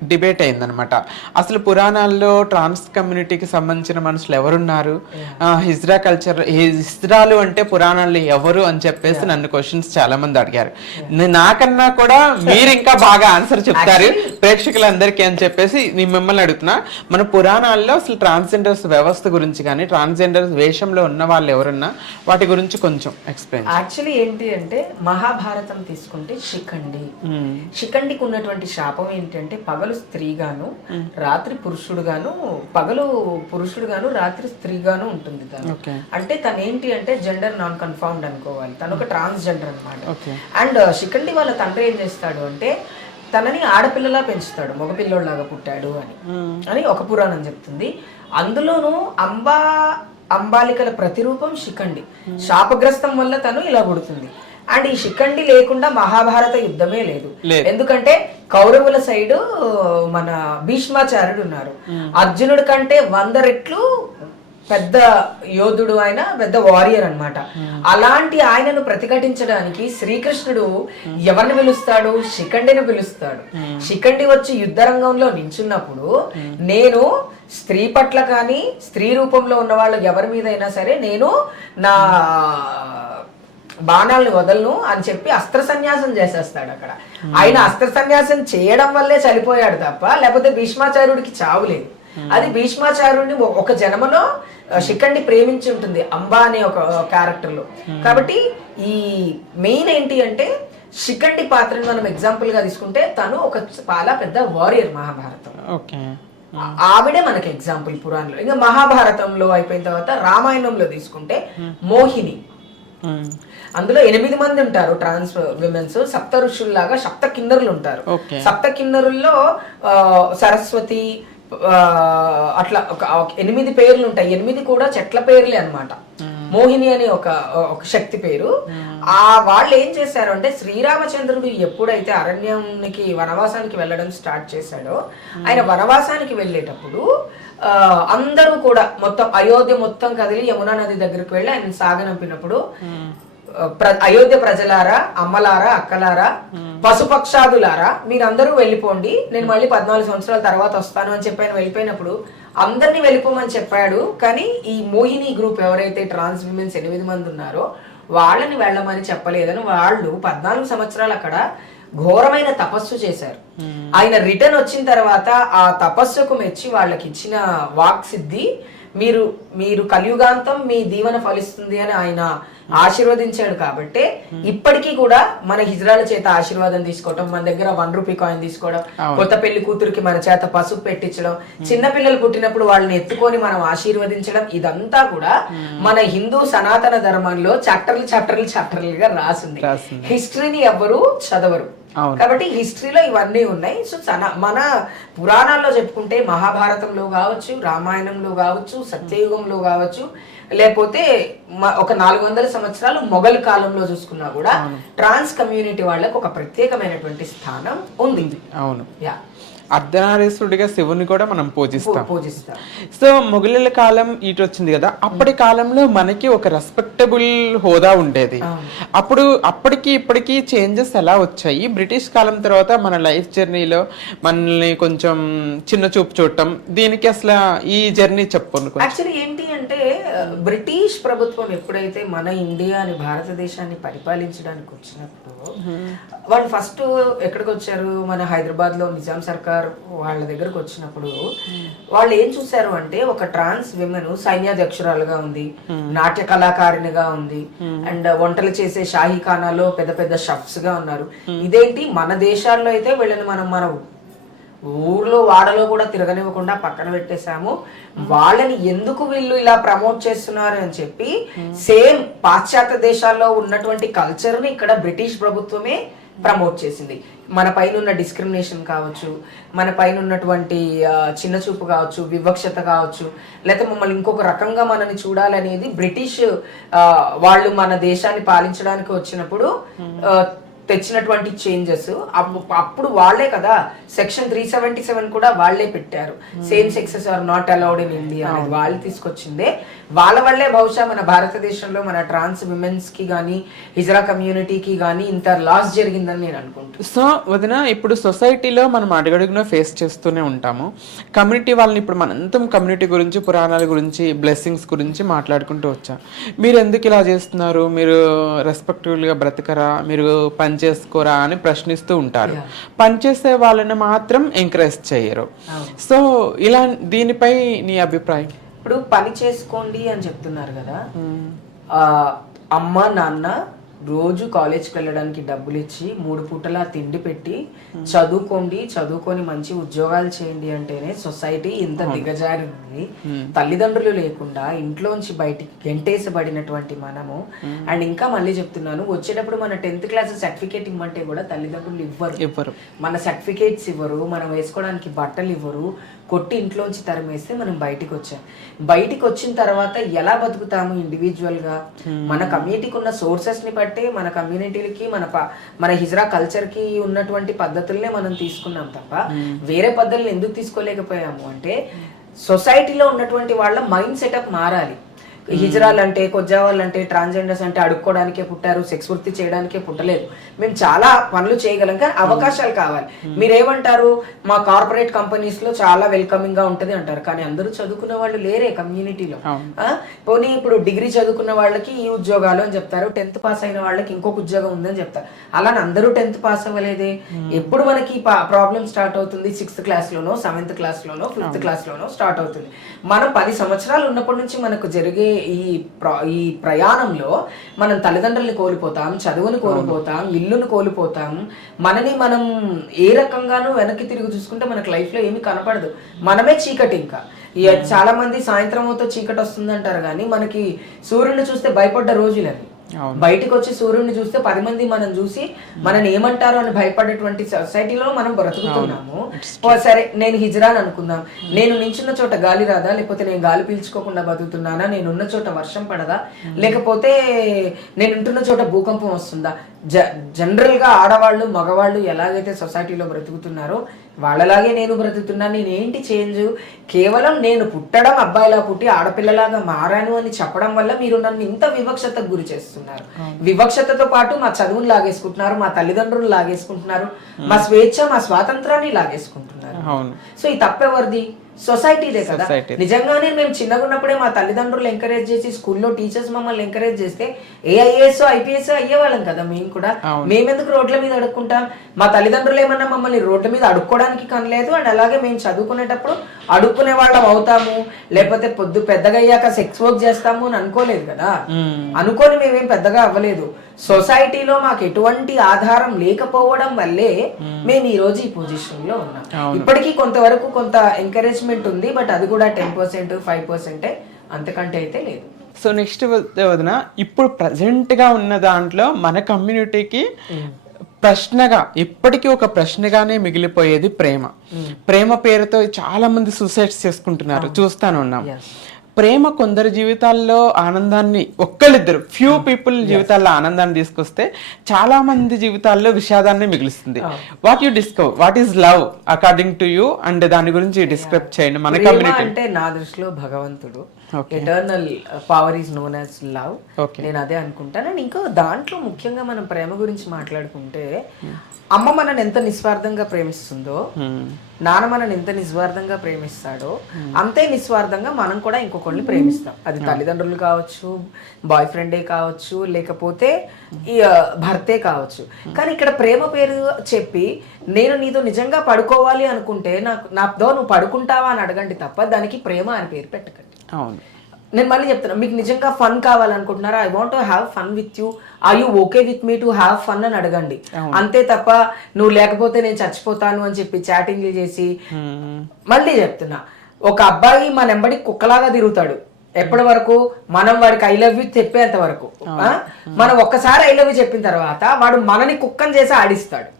డిబేట్ అయిందనమాట. అసలు పురాణాల్లో ట్రాన్స్ కమ్యూనిటీకి సంబంధించిన మనుషులు ఎవరున్నారు, హిజ్రాలు అంటే పురాణాల్లో ఎవరు అని చెప్పేసి నన్ను క్వశ్చన్స్ చాలా మంది అడిగారు. నాకన్నా కూడా మీరు ఇంకా బాగా ఆన్సర్ చెప్తారు ప్రేక్షకులందరికీ అని చెప్పేసి నేను మిమ్మల్ని అడుగుతున్నా. మన పురాణాల్లో అసలు ట్రాన్స్జెండర్స్ వ్యవస్థ గురించి కానీ ట్రాన్స్జెండర్స్ వేషంలో ఉన్న వాళ్ళు ఎవరున్నా వాటి గురించి కొంచెం ఎక్స్ప్లెయిన్. యాక్చువల్లీ ఏంటి అంటే మహాభారతం తీసుకుంటే శిఖండికి ఉన్నటువంటి శాపం ఏంటంటే పగలు స్త్రీగాను రాత్రి పురుషుడుగాను, పగలు పురుషుడుగాను రాత్రి స్త్రీగాను ఉంటుంది తను. అంటే తను ఏంటి అంటే జెండర్ నాన్ కన్ఫర్మ్డ్ అనుకోవాలి, తను ఒక ట్రాన్స్జెండర్ అనమాట. అండ్ శిఖండి వాళ్ళ తండ్రి ఏం చేస్తాడు అంటే తనని ఆడపిల్లలా పెంచుతాడు, మగపిల్లోళ్ళలాగా పుట్టాడు అని ఒక పురాణం చెప్తుంది. అందులోనూ అంబాలికల ప్రతిరూపం శిఖండి. శాపగ్రస్తం వల్ల తను ఇలా పుడుతుంది. అండ్ ఈ శిఖండి లేకుండా మహాభారత యుద్ధమే లేదు. ఎందుకంటే కౌరవుల సైడ్ మన భీష్మాచార్యుడు ఉన్నారు, అర్జునుడి కంటే 100 రెట్లు పెద్ద యోధుడు, ఆయన పెద్ద వారియర్ అన్నమాట. అలాంటి ఆయనను ప్రతిఘటించడానికి శ్రీకృష్ణుడు ఎవరిని పిలుస్తాడు? శిఖండిని పిలుస్తాడు. శిఖండి వచ్చి యుద్ధ రంగంలో నించున్నప్పుడు, నేను స్త్రీ పట్ల కానీ స్త్రీ రూపంలో ఉన్న వాళ్ళు ఎవరి మీద అయినా సరే నేను నా బాణాలను వదలను అని చెప్పి అస్త్ర సన్యాసం చేసేస్తాడు. అక్కడ ఆయన అస్త్ర సన్యాసం చేయడం వల్లే చనిపోయాడు తప్ప లేకపోతే భీష్మాచార్యుడికి చావు లేదు. అది భీష్మాచార్యుడిని ఒక జన్మలో శిఖండి ప్రేమించి ఉంటుంది, అంబా అనే ఒక క్యారెక్టర్ లో. కాబట్టి ఈ మెయిన్ ఏంటి అంటే శిఖండి పాత్రను మనం ఎగ్జాంపుల్ గా తీసుకుంటే తను ఒక చాలా పెద్ద వారియర్ మహాభారతం. ఆవిడే మనకి ఎగ్జాంపుల్ పురాణంలో. ఇంకా మహాభారతంలో అయిపోయిన తర్వాత రామాయణంలో తీసుకుంటే మోహిని, అందులో 8 మంది ఉంటారు ట్రాన్స్ విమెన్స్. సప్త ఋషుల్లాగా సప్త కిన్నరులు ఉంటారు. సప్త కిన్నరుల్లో సరస్వతి అట్లా ఒక 8 పేర్లు ఉంటాయి. 8 కూడా చెట్ల పేర్లే అన్నమాట. మోహిని అనే ఒక శక్తి పేరు. వాళ్ళు ఏం చేశారు అంటే శ్రీరామచంద్రుడు ఎప్పుడైతే అరణ్యానికి వనవాసానికి వెళ్ళడం స్టార్ట్ చేశాడో, ఆయన వనవాసానికి వెళ్ళేటప్పుడు అందరూ కూడా మొత్తం అయోధ్య మొత్తం కదిలి యమునా నది దగ్గరికి వెళ్ళి ఆయన సాగనంపినప్పుడు, అయోధ్య ప్రజలారా, అమ్మలారా, అక్కలారా, పశుపక్షాదులారా, మీరందరూ వెళ్ళిపోండి, నేను మళ్ళీ 14 సంవత్సరాల తర్వాత వస్తాను అని చెప్పి ఆయన వెళ్ళిపోయినప్పుడు అందరినీ వెళ్ళిపోమని చెప్పాడు. కానీ ఈ మోహిని గ్రూప్ ఎవరైతే ట్రాన్స్ విమెన్స్ 8 మంది ఉన్నారో వాళ్ళని వెళ్ళమని చెప్పలేదని వాళ్ళు 14 సంవత్సరాలు అక్కడ ఘోరమైన తపస్సు చేశారు. ఆయన రిటర్న్ వచ్చిన తర్వాత ఆ తపస్సుకు మెచ్చి వాళ్ళకి ఇచ్చిన వాక్ సిద్ధి, మీరు కలియుగాంతం మీ దీవెన ఫలిస్తుంది అని ఆయన ఆశీర్వదించాడు. కాబట్టి ఇప్పటికీ కూడా మన హిజ్రాల చేత ఆశీర్వాదం తీసుకోవడం, మన దగ్గర 1 రూపీ కాయిన్ తీసుకోవడం, కొత్త పెళ్లి కూతురికి మన చేత పసుపు పెట్టించడం, చిన్న పిల్లలు పుట్టినప్పుడు వాళ్ళని ఎత్తుకొని మనం ఆశీర్వదించడం, ఇదంతా కూడా మన హిందూ సనాతన ధర్మంలో చాప్టర్లుగా రాసింది. హిస్టరీని ఎవ్వరు చదవరు. కాబట్టి హిస్టరీలో ఇవన్నీ ఉన్నాయి. సో మన పురాణాల్లో చెప్పుకుంటే మహాభారతంలో కావచ్చు, రామాయణంలో కావచ్చు, సత్యయుగంలో కావచ్చు, లేకపోతే ఒక 400 సంవత్సరాలు మొఘల్ కాలంలో చూసుకున్నా కూడా ట్రాన్స్ కమ్యూనిటీ వాళ్ళకు ఒక ప్రత్యేకమైనటువంటి స్థానం ఉంది. అవును, అర్ధనారీశ్వరుడిగా శివుని కూడా మనం పూజిస్తాం. సో మొఘలుల కాలం ఇటు వచ్చింది కదా, అప్పటి కాలంలో మనకి ఒక రెస్పెక్టబుల్ హోదా ఉండేది. అప్పటికి ఇప్పటికి చేంజెస్ ఎలా వచ్చాయి? బ్రిటిష్ కాలం తర్వాత మన లైఫ్ జర్నీలో మనల్ని కొంచెం చిన్న చూపు చూడటం, దీనికి అసలు ఈ జర్నీ చెప్పుకోను. యాక్చువల్లీ ఏంటి అంటే బ్రిటిష్ ప్రభుత్వం ఎప్పుడైతే మన ఇండియాని, భారతదేశాన్ని పరిపాలించడానికి వచ్చినప్పుడు వాళ్ళు ఫస్ట్ ఎక్కడికి వచ్చారు? మన హైదరాబాద్ లో నిజాం సర్కార్ వాళ్ళ దగ్గరకు వచ్చినప్పుడు వాళ్ళు ఏం చూసారు అంటే ఒక ట్రాన్స్ విమెన్ సైన్యాధ్యక్షురాలుగా ఉంది, నాట్య కళాకారినిగా ఉంది, అండ్ వంటలు చేసే షాహీఖానాలో పెద్ద పెద్ద షెఫ్స్ గా ఉన్నారు. ఇదేంటి మన దేశాల్లో అయితే వీళ్ళని మన ఊర్లో వాడలో కూడా తిరగనివ్వకుండా పక్కన పెట్టేశాము, వాళ్ళని ఎందుకు వీళ్ళు ఇలా ప్రమోట్ చేస్తున్నారు అని చెప్పి సేమ్ పాశ్చాత్య దేశాల్లో ఉన్నటువంటి కల్చర్ ని ఇక్కడ బ్రిటిష్ ప్రభుత్వమే ప్రమోట్ చేసింది. మన పైన ఉన్న డిస్క్రిమినేషన్ కావచ్చు, మన పైన ఉన్నటువంటి చిన్న చూపు కావచ్చు, వివక్షత కావచ్చు, లేకపోతే మమ్మల్ని ఇంకొక రకంగా మనని చూడాలనేది బ్రిటిష్ వాళ్ళు మన దేశాన్ని పాలించడానికి వచ్చినప్పుడు తెచ్చినటువంటి చేంజెస్. అప్పుడు వాళ్లే కదా సెక్షన్ 377 కూడా వాళ్లే పెట్టారు. Same sexes are not allowed in India అనేది వాళ్ళు తీసుకొచ్చిందే. వాళ్ళ వల్లే బహుశా మన భారతదేశంలో మన ట్రాన్స్ విమెన్స్ కి గానీ, హిజ్రా కమ్యూనిటీకి గానీ ఇంత లాస్ జరిగిందని నేను అనుకుంటున్నాను. సో వదిన, ఇప్పుడు సొసైటీలో మనం అడుగడుగునా ఫేస్ చేస్తూనే ఉంటాము. కమ్యూనిటీ వాళ్ళని ఇప్పుడు మనంతం కమ్యూనిటీ గురించి, పురాణాల గురించి, బ్లెస్సింగ్స్ గురించి మాట్లాడుకుంటూ వచ్చాం. మీరు ఎందుకు ఇలా చేస్తున్నారు, మీరు రెస్పెక్టబుల్గా బ్రతకరా, మీరు పని చేసుకోరా అని ప్రశ్నిస్తూ ఉంటారు. పనిచేసే వాళ్ళని మాత్రం ఎంకరేజ్ చేయరు. సో ఇలా దీనిపై నీ అభిప్రాయం? ఇప్పుడు పని చేసుకోండి అని చెప్తున్నారు కదా, అమ్మ నాన్న రోజు కాలేజ్కి వెళ్ళడానికి డబ్బులు ఇచ్చి 3 పూటలా తిండి పెట్టి చదువుకొని మంచి ఉద్యోగాలు చేయండి అంటేనే సొసైటీ ఇంత దిగజారింది. తల్లిదండ్రులు లేకుండా ఇంట్లోంచి బయటికి గెంటేసబడినటువంటి మనము. అండ్ ఇంకా మళ్ళీ చెప్తున్నాను, వచ్చేటప్పుడు మన 10th క్లాస్ సర్టిఫికేట్ ఇమ్మంటే కూడా తల్లిదండ్రులు ఇవ్వరు. మన సర్టిఫికేట్స్ ఇవ్వరు, మనం వేసుకోవడానికి బట్టలు ఇవ్వరు, కొట్టి ఇంట్లోంచి తరిమేస్తే మనం బయటికి వచ్చిన తర్వాత ఎలా బతుకుతాము ఇండివిజువల్ గా? మన కమ్యూనిటీకి ఉన్న సోర్సెస్ ని బట్టే మన కమ్యూనిటీలకి, మన హిజ్రా కల్చర్ కి ఉన్నటువంటి పద్ధతులనే మనం తీసుకున్నాం తప్ప వేరే పద్ధతులను ఎందుకు తీసుకోలేకపోయాము అంటే సొసైటీలో ఉన్నటువంటి వాళ్ళ మైండ్ సెటప్ మారాలి. హిజరాలు అంటే, కొజ్జావాళ్ళు అంటే, ట్రాన్స్జెండర్స్ అంటే అడుక్కోవడానికే పుట్టారు, సెక్స్ వృత్తి చేయడానికే పుట్టలేదు. మేము చాలా పనులు చేయగలం, కానీ అవకాశాలు కావాలి. మీరేమంటారు, మా కార్పొరేట్ కంపెనీస్ లో చాలా వెల్కమింగ్ గా ఉంటది అంటారు, కానీ అందరూ చదువుకున్న వాళ్ళు లేరే కమ్యూనిటీలో. పోనీ ఇప్పుడు డిగ్రీ చదువుకున్న వాళ్ళకి ఈ ఉద్యోగాలు అని చెప్తారు, 10th పాస్ అయిన వాళ్ళకి ఇంకొక ఉద్యోగం ఉందని చెప్తారు. అలానే అందరూ 10th పాస్ అవ్వలేదే. ఎప్పుడు మనకి ప్రాబ్లం స్టార్ట్ అవుతుంది? 6th క్లాస్ లోనో, 7th క్లాస్ లోనో, 5th క్లాస్ లోనో స్టార్ట్ అవుతుంది. మనం 10 సంవత్సరాలు ఉన్నప్పటి నుంచి మనకు జరిగే ఈ ప్రయాణంలో మనం తల్లిదండ్రుల్ని కోల్పోతాం, చదువుని కోల్పోతాం, ఇల్లును కోల్పోతాం. మనని మనం ఏ రకంగానూ వెనక్కి తిరిగి చూసుకుంటే మనకు లైఫ్ లో ఏమీ కనపడదు. మనమే చీకటి. ఇంకా చాలా మంది సాయంత్రం అవుతో చీకటి వస్తుంది అంటారు, కానీ మనకి సూర్యుడిని చూస్తే భయపడ్డ రోజులు అవి. బయటకు వచ్చి సూర్యుడిని చూస్తే 10 మంది మనం చూసి మనని ఏమంటారో అని భయపడేటువంటి సొసైటీలో మనం బ్రతుకుతున్నాము. సరే, నేను హిజ్రాన్ అనుకుందాం. నేను నించున్న చోట గాలి రాదా, లేకపోతే నేను గాలి పీల్చుకోకుండా బతుకుతున్నానా, నేనున్న చోట వర్షం పడదా, లేకపోతే నేను ఉంటున్న చోట భూకంపం వస్తుందా? జనరల్ గా ఆడవాళ్ళు మగవాళ్ళు ఎలాగైతే సొసైటీలో బ్రతుకుతున్నారో వాళ్ళలాగే నేను బ్రతుకుతున్నా. నేనేంటి చేంజ్? కేవలం నేను పుట్టడం అబ్బాయిలా పుట్టి ఆడపిల్లలాగా మారాను అని చెప్పడం వల్ల మీరు నన్ను ఇంత వివక్షతకు గురి చేస్తున్నారు. వివక్షతతో పాటు మా చదువును లాగేసుకుంటున్నారు, మా తల్లిదండ్రులు లాగేసుకుంటున్నారు, మా స్వేచ్ఛ, మా స్వాతంత్రాన్ని లాగేసుకుంటున్నారు. సో ఈ తప్పెవరిది? సొసైటీదే కదా. నిజంగానే మేము చిన్నగా ఉన్నప్పుడే మా తల్లిదండ్రులు ఎంకరేజ్ చేసి, స్కూల్లో టీచర్స్ మమ్మల్ని ఎంకరేజ్ చేస్తే ఐఏఎస్ ఐపీఎస్ అయ్యేవాళ్ళం కదా మేము కూడా. మేమెందుకు రోడ్ల మీద అడుక్కుంటాం? మా తల్లిదండ్రులు ఏమన్నా మమ్మల్ని రోడ్ల మీద అడుక్కోవడానికి కనలేదు. అండ్ అలాగే మేము చదువుకునేటప్పుడు అడుక్కునే వాళ్ళం అవుతాము, లేకపోతే పెద్దగా అయ్యాక సెక్స్ వర్క్ చేస్తాము అని అనుకోలేదు కదా. అనుకోని మేమేం పెద్దగా అవ్వలేదు. సొసైటీలో మాకు ఎటువంటి ఆధారం లేకపోవడం వల్లే మేము ఈ రోజు ఈ పొజిషన్ లో ఉన్నాం. ఇప్పటికీ కొంతవరకు కొంత ఎంకరేజ్మెంట్ ఉంది, బట్ అది కూడా 10%, 5%, అంతకంటే అయితే లేదు. సో నెక్స్ట్ వదిన, ఇప్పుడు ప్రజెంట్ గా ఉన్న దాంట్లో మన కమ్యూనిటీకి ప్రశ్నగా, ఇప్పటికీ ఒక ప్రశ్నగానే మిగిలిపోయేది ప్రేమ. ప్రేమ పేరుతో చాలా మంది సూసైడ్స్ చేసుకుంటున్నారు, చూస్తాను ఉన్నాం. ప్రేమ కొందరి జీవితాల్లో ఆనందాన్ని, ఒక్కళ్ళిద్దరు ఫ్యూ పీపుల్ జీవితాల్లో ఆనందాన్ని తీసుకొస్తే చాలా మంది జీవితాల్లో విషాదాన్ని మిగులుస్తుంది. What you discover, what is love according to you, and దాని గురించి డిస్క్రైబ్ చేయండి మన కమ్యూనిటీ. అంటే నా దృష్టిలో భగవంతుడు, eternal power is known as love. నేను అదే అనుకుంటాను. అండ్ ఇంకో దాంట్లో ముఖ్యంగా మనం ప్రేమ గురించి మాట్లాడుకుంటే, అమ్మ మనని ఎంత నిస్వార్థంగా ప్రేమిస్తుందో, నాన్న మనని ఎంత నిస్వార్థంగా ప్రేమిస్తాడో, అంతే నిస్వార్థంగా మనం కూడా ఇంకొకరిని ప్రేమిస్తాం. అది తల్లిదండ్రులు కావచ్చు, బాయ్ ఫ్రెండే కావచ్చు, లేకపోతే భర్తే కావచ్చు. కానీ ఇక్కడ ప్రేమ పేరు చెప్పి నేను నీతో నిజంగా పడుకోవాలి అనుకుంటే నాతో నువ్వు పడుకుంటావా అని అడగండి తప్ప దానికి ప్రేమ అని పేరు పెట్టకండి. అవును, నేను మళ్ళీ చెప్తున్నా, మీకు నిజంగా ఫన్ కావాలనుకుంటున్నారా, I want to have fun with you, are you okay with me to have fun అని అడగండి. అంతే తప్ప నువ్వు లేకపోతే నేను చచ్చిపోతాను అని చెప్పి చాటింగ్లు చేసి. మళ్ళీ చెప్తున్నా, ఒక అబ్బాయి మన వెంబడి కుక్కలాగా తిరుగుతాడు ఎప్పటి వరకు? మనం వాడికి ఐ లవ్ యూ చెప్పేంత వరకు. మనం ఒక్కసారి ఐ లవ్ యూ చెప్పిన తర్వాత వాడు మనని కుక్కని చేసి ఆడిస్తాడు.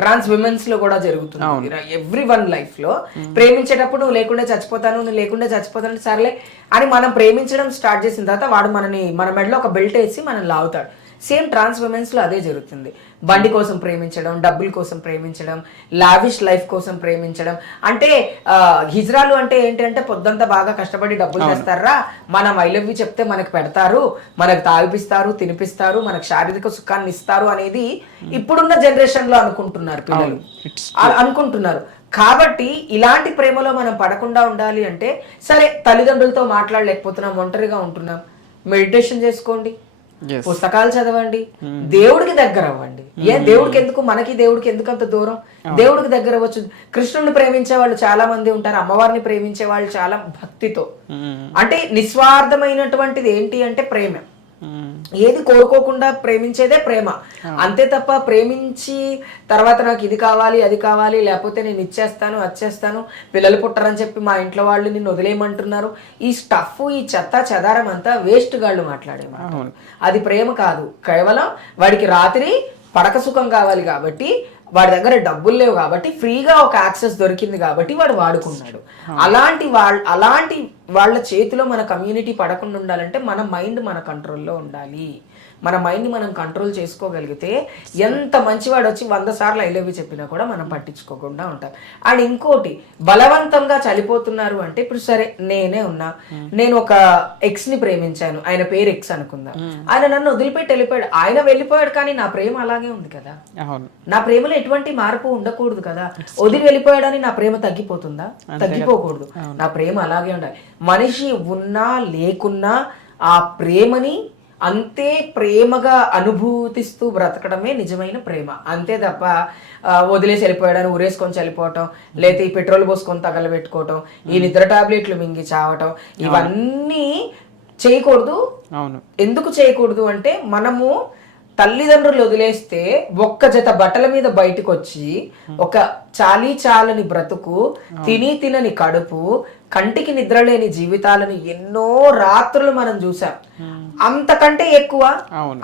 ట్రాన్స్ విమెన్స్ లో కూడా జరుగుతుంది. ఎవ్రీ వన్ లైఫ్ లో ప్రేమించేటప్పుడు నువ్వు లేకుండా చచ్చిపోతాను, నువ్వు లేకుండా చచ్చిపోతాను సర్లే అని మనం ప్రేమించడం స్టార్ట్ చేసిన తర్వాత వాడు మన మెడలో ఒక బెల్ట్ వేసి మనం లాగుతాడు. సేమ్ ట్రాన్స్ విమెన్స్ లో అదే జరుగుతుంది. బండి కోసం ప్రేమించడం, డబ్బుల కోసం ప్రేమించడం, లావిష్ లైఫ్ కోసం ప్రేమించడం. అంటే హిజ్రాలు అంటే ఏంటంటే పొద్దంతా బాగా కష్టపడి డబ్బులు తెస్తారా, మనం ఐ లవ్ యూ చెప్తే మనకు పెడతారు, మనకు తాగిపిస్తారు, తినిపిస్తారు, మనకు శారీరక సుఖాన్ని ఇస్తారు అనేది ఇప్పుడున్న జనరేషన్ లో అనుకుంటున్నారు పిల్లలు, అనుకుంటున్నారు. కాబట్టి ఇలాంటి ప్రేమలో మనం పడకుండా ఉండాలి అంటే, సరే తల్లిదండ్రులతో మాట్లాడలేకపోతున్నాం, ఒంటరిగా ఉంటున్నాం, మెడిటేషన్ చేసుకోండి, పుస్తకాలు చదవండి, దేవుడికి దగ్గర అవ్వండి. దేవుడికి ఎందుకు, మనకి దేవుడికి ఎందుకు అంత దూరం? దేవుడికి దగ్గర అవ్వచ్చు. కృష్ణుని ప్రేమించే వాళ్ళు చాలా మంది ఉంటారు, అమ్మవారిని ప్రేమించే వాళ్ళు చాలా భక్తితో. అంటే నిస్వార్థమైనటువంటిది ఏంటి అంటే ప్రేమ. ఏది కోరుకోకుండా ప్రేమించేదే ప్రేమ. అంతే తప్ప ప్రేమించి తర్వాత నాకు ఇది కావాలి అది కావాలి, లేకపోతే నేను ఇచ్చేస్తాను వచ్చేస్తాను, పిల్లలు పుట్టరని చెప్పి మా ఇంట్లో వాళ్ళు నిన్ను వదిలేయమంటున్నారు, ఈ స్టఫ్, ఈ చెత్త చెదారం అంతా వేస్ట్ గాళ్ళు మాట్లాడేమాట. అది ప్రేమ కాదు. కేవలం వాడికి రాత్రి పడక సుఖం కావాలి కాబట్టి, వాడి దగ్గర డబ్బులు లేవు కాబట్టి, ఫ్రీగా ఒక యాక్సెస్ దొరికింది కాబట్టి వాడు వాడుకున్నాడు. అలాంటి వాళ్ళ చేతిలో మన కమ్యూనిటీ పడకుండా ఉండాలంటే మన మైండ్ మన కంట్రోల్లో ఉండాలి. మన మైండ్ని మనం కంట్రోల్ చేసుకోగలిగితే ఎంత మంచివాడు వచ్చి 100 సార్లు ఐ లవ్ యూ చెప్పినా కూడా మనం పట్టించుకోకుండా ఉంటాం. అండ్ ఇంకోటి, బలవంతంగా చనిపోతున్నారు అంటే, ఇప్పుడు సరే నేనే ఉన్నా, నేను ఒక ఎక్స్ని ప్రేమించాను, ఆయన పేరు ఎక్స్ అనుకుందా, ఆయన నన్ను వదిలిపెట్టి వెళ్ళిపోయాడు, ఆయన వెళ్ళిపోయాడు, కానీ నా ప్రేమ అలాగే ఉంది కదా. నా ప్రేమలో ఎటువంటి మార్పు ఉండకూడదు కదా. వదిలి వెళ్ళిపోయాడని నా ప్రేమ తగ్గిపోతుందా? తగ్గిపోకూడదు. నా ప్రేమ అలాగే ఉండాలి. మనిషి ఉన్నా లేకున్నా ఆ ప్రేమని అంతే ప్రేమగా అనుభూతిస్తూ బ్రతకడమే నిజమైన ప్రేమ. అంతే తప్ప వదిలేసి వెళ్ళిపోయాడని ఊరేసుకొని చనిపోవటం, లేకపోతే ఈ పెట్రోల్ పోసుకొని తగలబెట్టుకోవటం, ఈ నిద్ర టాబ్లెట్లు మింగి చావటం, ఇవన్నీ చేయకూడదు. ఎందుకు చేయకూడదు అంటే, మనము తల్లిదండ్రులు వదిలేస్తే ఒక్క జత బట్టల మీద బయటకు వచ్చి ఒక చాలని బ్రతుకు, తినని కడుపు, కంటికి నిద్రలేని జీవితాలను ఎన్నో రాత్రులు మనం చూసాం. అంతకంటే ఎక్కువ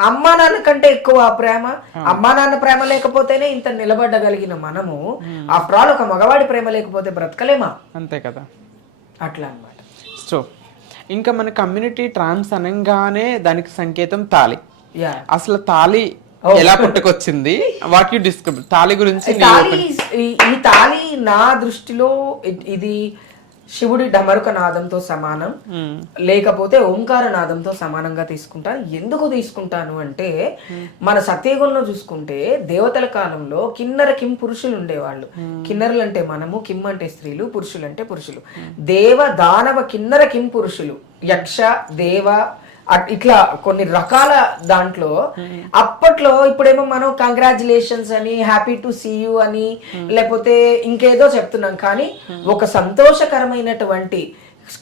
అమ్మా నాన్న కంటే ఎక్కువ ప్రేమ. అమ్మా నాన్న ప్రేమ లేకపోతేనే ఇంత నిలబడగలిగిన మనము, ఆఫ్టర్ ఆల్ ఒక మగవాడి ప్రేమ లేకపోతే బ్రతకలేమా? అంతే కదా. అట్లా అన్నమాట. సో ఇంకా మన కమ్యూనిటీ ట్రాన్స్ అనగానే దానికి సంకేతం తాళి. అసలు తాళి ఎలా పుట్టుకొచ్చింది? వాట్ యు డిస్క్రైబ్ తాళి గురించి? ఈ తాళి నా దృష్టిలో ఇది శివుడి డమరుక నాదంతో సమానం, లేకపోతే ఓంకార నాదంతో సమానంగా తీసుకుంటాను. ఎందుకు తీసుకుంటాను అంటే, మన సత్యయుగంలో చూసుకుంటే దేవతల కాలంలో కిన్నర కిం పురుషులు ఉండేవాళ్ళు. కిన్నరులు అంటే మనము, కిమ్ అంటే స్త్రీలు, పురుషులు అంటే పురుషులు. దేవ దానవ కిన్నర కిం పురుషులు, యక్ష దేవ, ఇట్లా కొన్ని రకాల దాంట్లో అప్పట్లో. ఇప్పుడేమో మనం కంగ్రాచులేషన్స్ అని, హ్యాపీ టు సీ యూ అని, లేకపోతే ఇంకేదో చెప్తున్నాం. కానీ ఒక సంతోషకరమైనటువంటి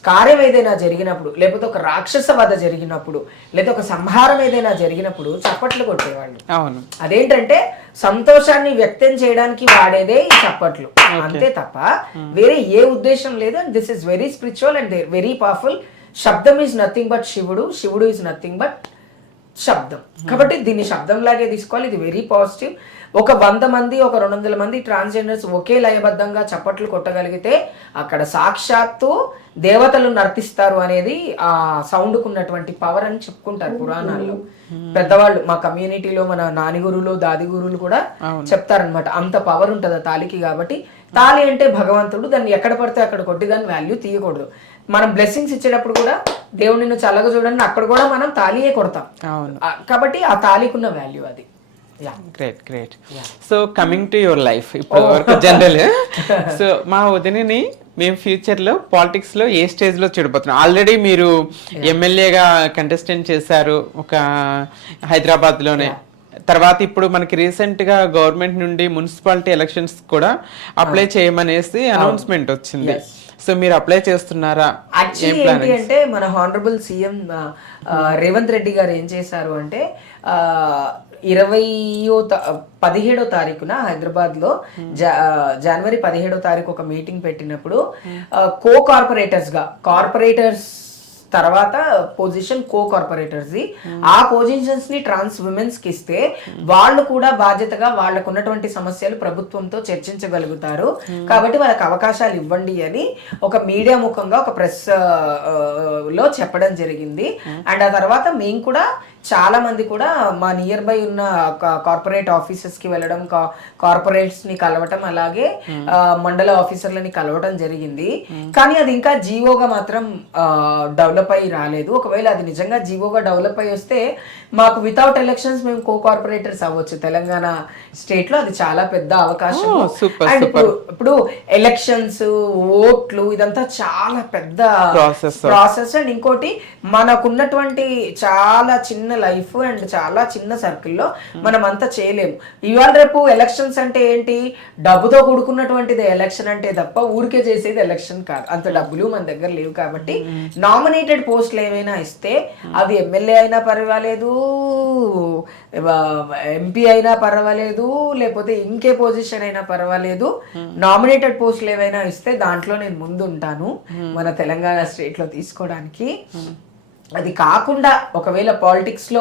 కార్యం ఏదైనా జరిగినప్పుడు, లేకపోతే ఒక రాక్షస వధ జరిగినప్పుడు, లేదా ఒక సంహారం ఏదైనా జరిగినప్పుడు చప్పట్లు కొట్టేవాళ్ళు. అదేంటంటే సంతోషాన్ని వ్యక్తం చేయడానికి వాడేదే ఈ చప్పట్లు, అంతే తప్ప వేరే ఏ ఉద్దేశం లేదు. And this is very spiritual and very powerful. శబ్దం ఈజ్ నథింగ్ బట్ శివుడు, శివుడు ఈజ్ నథింగ్ బట్ శబ్దం. కాబట్టి దీన్ని శబ్దం లాగే తీసుకోవాలి. ఇది వెరీ పాజిటివ్. ఒక 100 మంది, ఒక 200 మంది ట్రాన్స్జెండర్స్ ఒకే లయబద్ధంగా చప్పట్లు కొట్టగలిగితే అక్కడ సాక్షాత్తు దేవతలు నర్తిస్తారు అనేది ఆ సౌండ్కు ఉన్నటువంటి పవర్ అని చెప్పుకుంటారు పురాణాల్లో పెద్దవాళ్ళు. మా కమ్యూనిటీలో మన నాని గురువులు, దాది గురువులు కూడా చెప్తారనమాట. అంత పవర్ ఉంటుంది ఆ తాళికి. కాబట్టి తాళి అంటే భగవంతుడు, దాన్ని ఎక్కడ పడితే అక్కడ కొట్టి దాన్ని వాల్యూ తీయకూడదు. మనం బ్లెస్సింగ్స్ ఇచ్చేటప్పుడు కూడా దేవుడు నిన్ను చల్లగా చూడండి, అక్కడ కూడా మనం తాళియే కొడతాం. కాబట్టి ఆ తాళికున్న వాల్యూ అది. Great. So coming to your life, ఇప్పుడు వరకు జనరల్. సో మా వదినని మేము ఫ్యూచర్ లో పాలిటిక్స్ లో ఏ స్టేజ్ లో చూడబోతున్నాం? ఆల్రెడీ మీరు ఎమ్మెల్యేగా కంటెస్టెంట్ చేశారు ఒక హైదరాబాద్ లోనే. తర్వాత ఇప్పుడు మనకి రీసెంట్ గా గవర్నమెంట్ నుండి మున్సిపాలిటీ ఎలక్షన్స్ కూడా అప్లై చేయమనేసి అనౌన్స్మెంట్ వచ్చింది. సో మీరు అప్లై చేస్తున్నారా? ఏంటి అంటే, మన హానరబుల్ సీఎం రేవంత్ రెడ్డి గారు ఏం చేశారు అంటే, 17వ తారీఖున హైదరాబాద్ లో జనవరి 17వ తారీఖు ఒక మీటింగ్ పెట్టినప్పుడు కార్పొరేటర్స్ తర్వాత పొజిషన్ కార్పొరేటర్స్, ఆ పొజిషన్స్ ని ట్రాన్స్ విమెన్స్ కి ఇస్తే వాళ్ళు కూడా బాధ్యతగా వాళ్ళకు ఉన్నటువంటి సమస్యలు ప్రభుత్వంతో చర్చించగలుగుతారు. కాబట్టి వాళ్ళకి అవకాశాలు ఇవ్వండి అని ఒక మీడియా ముఖంగా ఒక ప్రెస్ లో చెప్పడం జరిగింది. అండ్ ఆ తర్వాత మేము కూడా చాలా మంది కూడా మా నియర్ బై ఉన్న కార్పొరేట్ ఆఫీసెస్ కి వెళ్ళడం, కార్పొరేట్స్ ని కలవటం, అలాగే మండల ఆఫీసర్లని కలవటం జరిగింది. కానీ అది ఇంకా జీవోగా మాత్రం డెవలప్ అయ్యి రాలేదు. ఒకవేళ అది నిజంగా జీవోగా డెవలప్ అయ్యి వస్తే మాకు వితౌట్ ఎలక్షన్స్ మేము కార్పొరేటర్స్ అవ్వచ్చు తెలంగాణ స్టేట్ లో. అది చాలా పెద్ద అవకాశం. అండ్ ఇప్పుడు ఎలక్షన్స్, ఓట్లు, ఇదంతా చాలా పెద్ద ప్రాసెస్. అండ్ ఇంకోటి, మనకున్నటువంటి చాలా చిన్న లైఫ్ అండ్ చాలా చిన్న సర్కిల్లో మనం అంతా చేయలేము. ఇవాళ రేపు ఎలక్షన్స్ అంటే ఏంటి, డబ్బుతో కూడుకున్నటువంటిది ఎలక్షన్ అంటే తప్ప ఊరికే చేసేది ఎలక్షన్ కాదు. అంత డబ్బులు మన దగ్గర లేవు. కాబట్టి నామినేటెడ్ పోస్టులు ఏమైనా ఇస్తే అది ఎమ్మెల్యే అయినా పర్వాలేదు, ఎంపీ అయినా పర్వాలేదు, లేకపోతే ఇంకే పొజిషన్ అయినా పర్వాలేదు, నామినేటెడ్ పోస్టులు ఏవైనా ఇస్తే దాంట్లో నేను ముందు ఉంటాను మన తెలంగాణ స్టేట్ లో తీసుకోవడానికి. అది కాకుండా ఒకవేళ పాలిటిక్స్ లో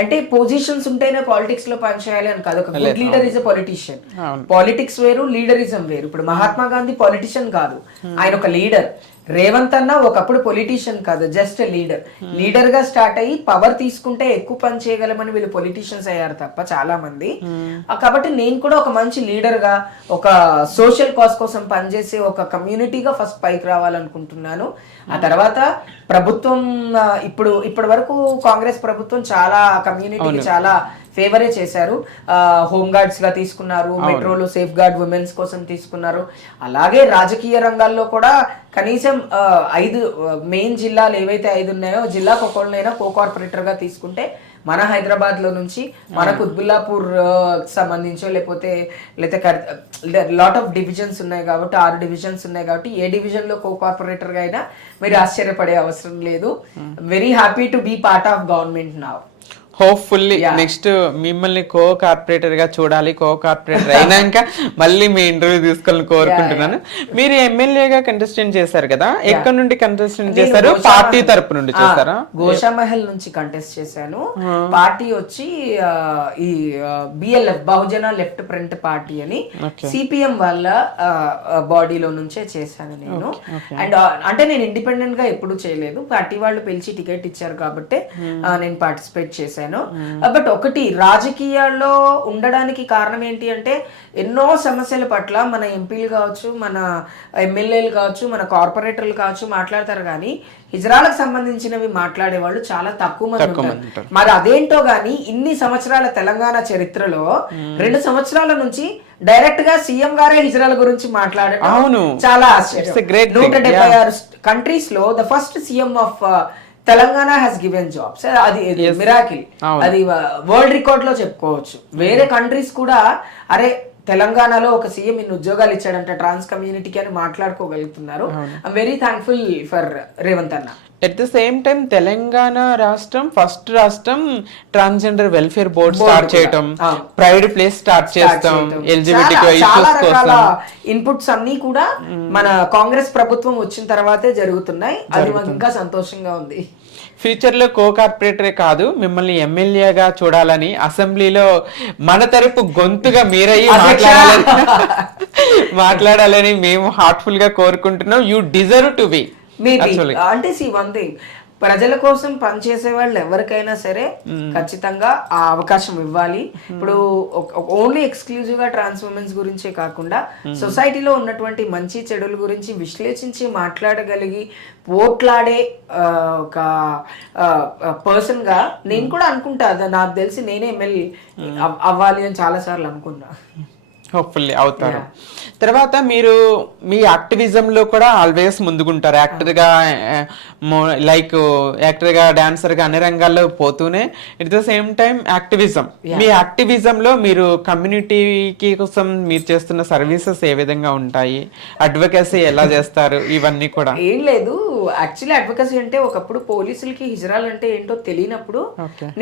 అంటే పొజిషన్స్ ఉంటేనే పాలిటిక్స్ లో పనిచేయాలి అని కాదు. ఒక good leader is a politician. Politics వేరు, లీడరిజం వేరు. ఇప్పుడు మహాత్మా గాంధీ పొలిటీషియన్ కాదు, ఆయన ఒక లీడర్. రేవంత్ అన్న ఒకప్పుడు పొలిటీషియన్ కాదు, జస్ట్ లీడర్ గా స్టార్ట్ అయ్యి పవర్ తీసుకుంటే ఎక్కువ పని చేయగలమని వీళ్ళు పొలిటీషియన్స్ అయ్యారు తప్ప చాలా మంది. కాబట్టి నేను కూడా ఒక మంచి లీడర్ గా, ఒక సోషల్ కాజ్ కోసం పనిచేసే ఒక కమ్యూనిటీగా ఫస్ట్ పైకి రావాలనుకుంటున్నాను. ఆ తర్వాత ప్రభుత్వం ఇప్పటి వరకు కాంగ్రెస్ ప్రభుత్వం చాలా కమ్యూనిటీకి చాలా ఫేవరే చేశారు. హోమ్ గార్డ్స్ గా తీసుకున్నారు, మెట్రోలో సేఫ్ గార్డ్ ఉమెన్స్ కోసం తీసుకున్నారు. అలాగే రాజకీయ రంగాల్లో కూడా కనీసం 5 మెయిన్ జిల్లాలు ఏవైతే 5 ఉన్నాయో జిల్లాకు ఒకళ్ళనైనా కో కార్పొరేటర్ గా తీసుకుంటే మన హైదరాబాద్ లో నుంచి మన కుత్బుల్లాపూర్ సంబంధించో లేకపోతే లాట్ ఆఫ్ డివిజన్స్ ఉన్నాయి కాబట్టి 6 డివిజన్స్ ఉన్నాయి కాబట్టి ఏ డివిజన్ లో కో కార్పొరేటర్ గా అయినా మీరు ఆశ్చర్యపడే అవసరం లేదు. Very happy to be part of government now. Hopefully next మిమ్మల్ని కో కార్పొరేటర్ గా చూడాలి. కో కార్పొరేటర్ అయినాక మళ్ళీ మీ ఇంటర్వ్యూ తీసుకోవాలని కోరుకుంటున్నాను. మీరు ఎమ్మెల్యేగా కంటెస్టెంట్ చేశారు కదా, ఎక్కడ నుండి కంటెస్టెంట్ చేశారు? పార్టీ తరపు నుండి చేశారా? గోషామహల్ నుంచి కంటెస్ట్ చేశాను. పార్టీ వచ్చి ఈ బిఎల్ఎఫ్ బహుజన లెఫ్ట్ ఫ్రంట్ పార్టీ అని సిపిఎం వాళ్ళ బాడీలో నుంచే చేశాను నేను. అండ్ అంటే నేను ఇండిపెండెంట్ గా ఎప్పుడు చేయలేదు, పార్టీ వాళ్ళు పిలిచి టికెట్ ఇచ్చారు కాబట్టి నేను పార్టిసిపేట్ చేశాను. బట్ ఒకటి, రాజకీయాల్లో ఉండడానికి కారణం ఏంటి అంటే ఎన్నో సమస్యల పట్ల మన ఎంపీలు కావచ్చు, మన ఎమ్మెల్యేలు కావచ్చు, మన కార్పొరేటర్లు కావచ్చు మాట్లాడతారు, కానీ హిజ్రాలకు సంబంధించినవి మాట్లాడే వాళ్ళు చాలా తక్కువ మంది ఉంటారు. మరి అదేంటో గానీ ఇన్ని సంవత్సరాల తెలంగాణ చరిత్రలో 2 సంవత్సరాల నుంచి డైరెక్ట్ గా సీఎం గారే హిజ్రాల గురించి మాట్లాడడం చాలా ఆశ్చర్యం. 176 కంట్రీస్ లో the first CM of Telangana has given jobs. అది మిరాకిల్, అది వరల్డ్ రికార్డ్ లో చెప్పుకోవచ్చు. వేరే కంట్రీస్ కూడా అరే తెలంగాణలో ఒక సీఎం ఇన్ని ఉద్యోగాలు ఇచ్చాడంట ట్రాన్స్ కమ్యూనిటీకి అని మాట్లాడుకోగలుగుతున్నారు. I'm very thankful for Revanth అన్న. At the same time Telangana రాష్ట్రం ఫస్ట్ రాష్ట్రం ట్రాన్స్జెండర్ వెల్ఫేర్ బోర్డ్ స్టార్ట్ చేయటం, ప్రైవేట్ ప్లేస్ స్టార్ట్ చేస్తాం, ఇన్పుట్స్ అన్ని కూడా మన కాంగ్రెస్ ప్రభుత్వం వచ్చిన తర్వాతే జరుగుతున్నాయి. అది మాకు ఇంకా సంతోషంగా ఉంది. ఫ్యూచర్ లో కో కార్పొరేటరే కాదు, మిమ్మల్ని ఎమ్మెల్యేగా చూడాలని, అసెంబ్లీలో మన తరపు గొంతుగా మీరయ్యి మాట్లాడాలని మేము హార్ట్ఫుల్ గా కోరుకుంటున్నాం. You deserve to be. అంటే వన్ థింగ్, ప్రజల కోసం పనిచేసే వాళ్ళు ఎవరికైనా సరే ఖచ్చితంగా ఆ అవకాశం ఇవ్వాలి. ఇప్పుడు ఓన్లీ ఎక్స్క్లూజివ్ గా ట్రాన్స్ ఉమెన్స్ గురించే కాకుండా సొసైటీలో ఉన్నటువంటి మంచి చెడుల గురించి విశ్లేషించి మాట్లాడగలిగి పోట్లాడే ఒక పర్సన్ గా నేను కూడా అనుకుంటా. నాకు తెలిసి నేనే ఎమ్మెల్యే అవ్వాలి అని చాలా సార్లు అనుకున్నా. హోప్ఫుల్లీ అవుతారు. తర్వాత మీరు మీ యాక్టివిజం లో కూడా ఆల్వేస్ ముందుకుంటారు. యాక్టర్ గా యాక్టర్ గా డాన్సర్ గా అన్ని రంగాల్లో పోతూనే at the same time activism, me activism లో మీరు కమ్యూనిటీకి కోసం మీరు చేస్తున్న సర్వీసెస్ ఏ విధంగా ఉంటాయి, అడ్వకేసీ ఎలా చేస్తారు, ఇవన్నీ కూడా? ఏం లేదు, యాక్చువల్లీ అడ్వకేసీ అంటే ఒకప్పుడు పోలీసులకి హిజ్రాల్ అంటే ఏంటో తెలియనప్పుడు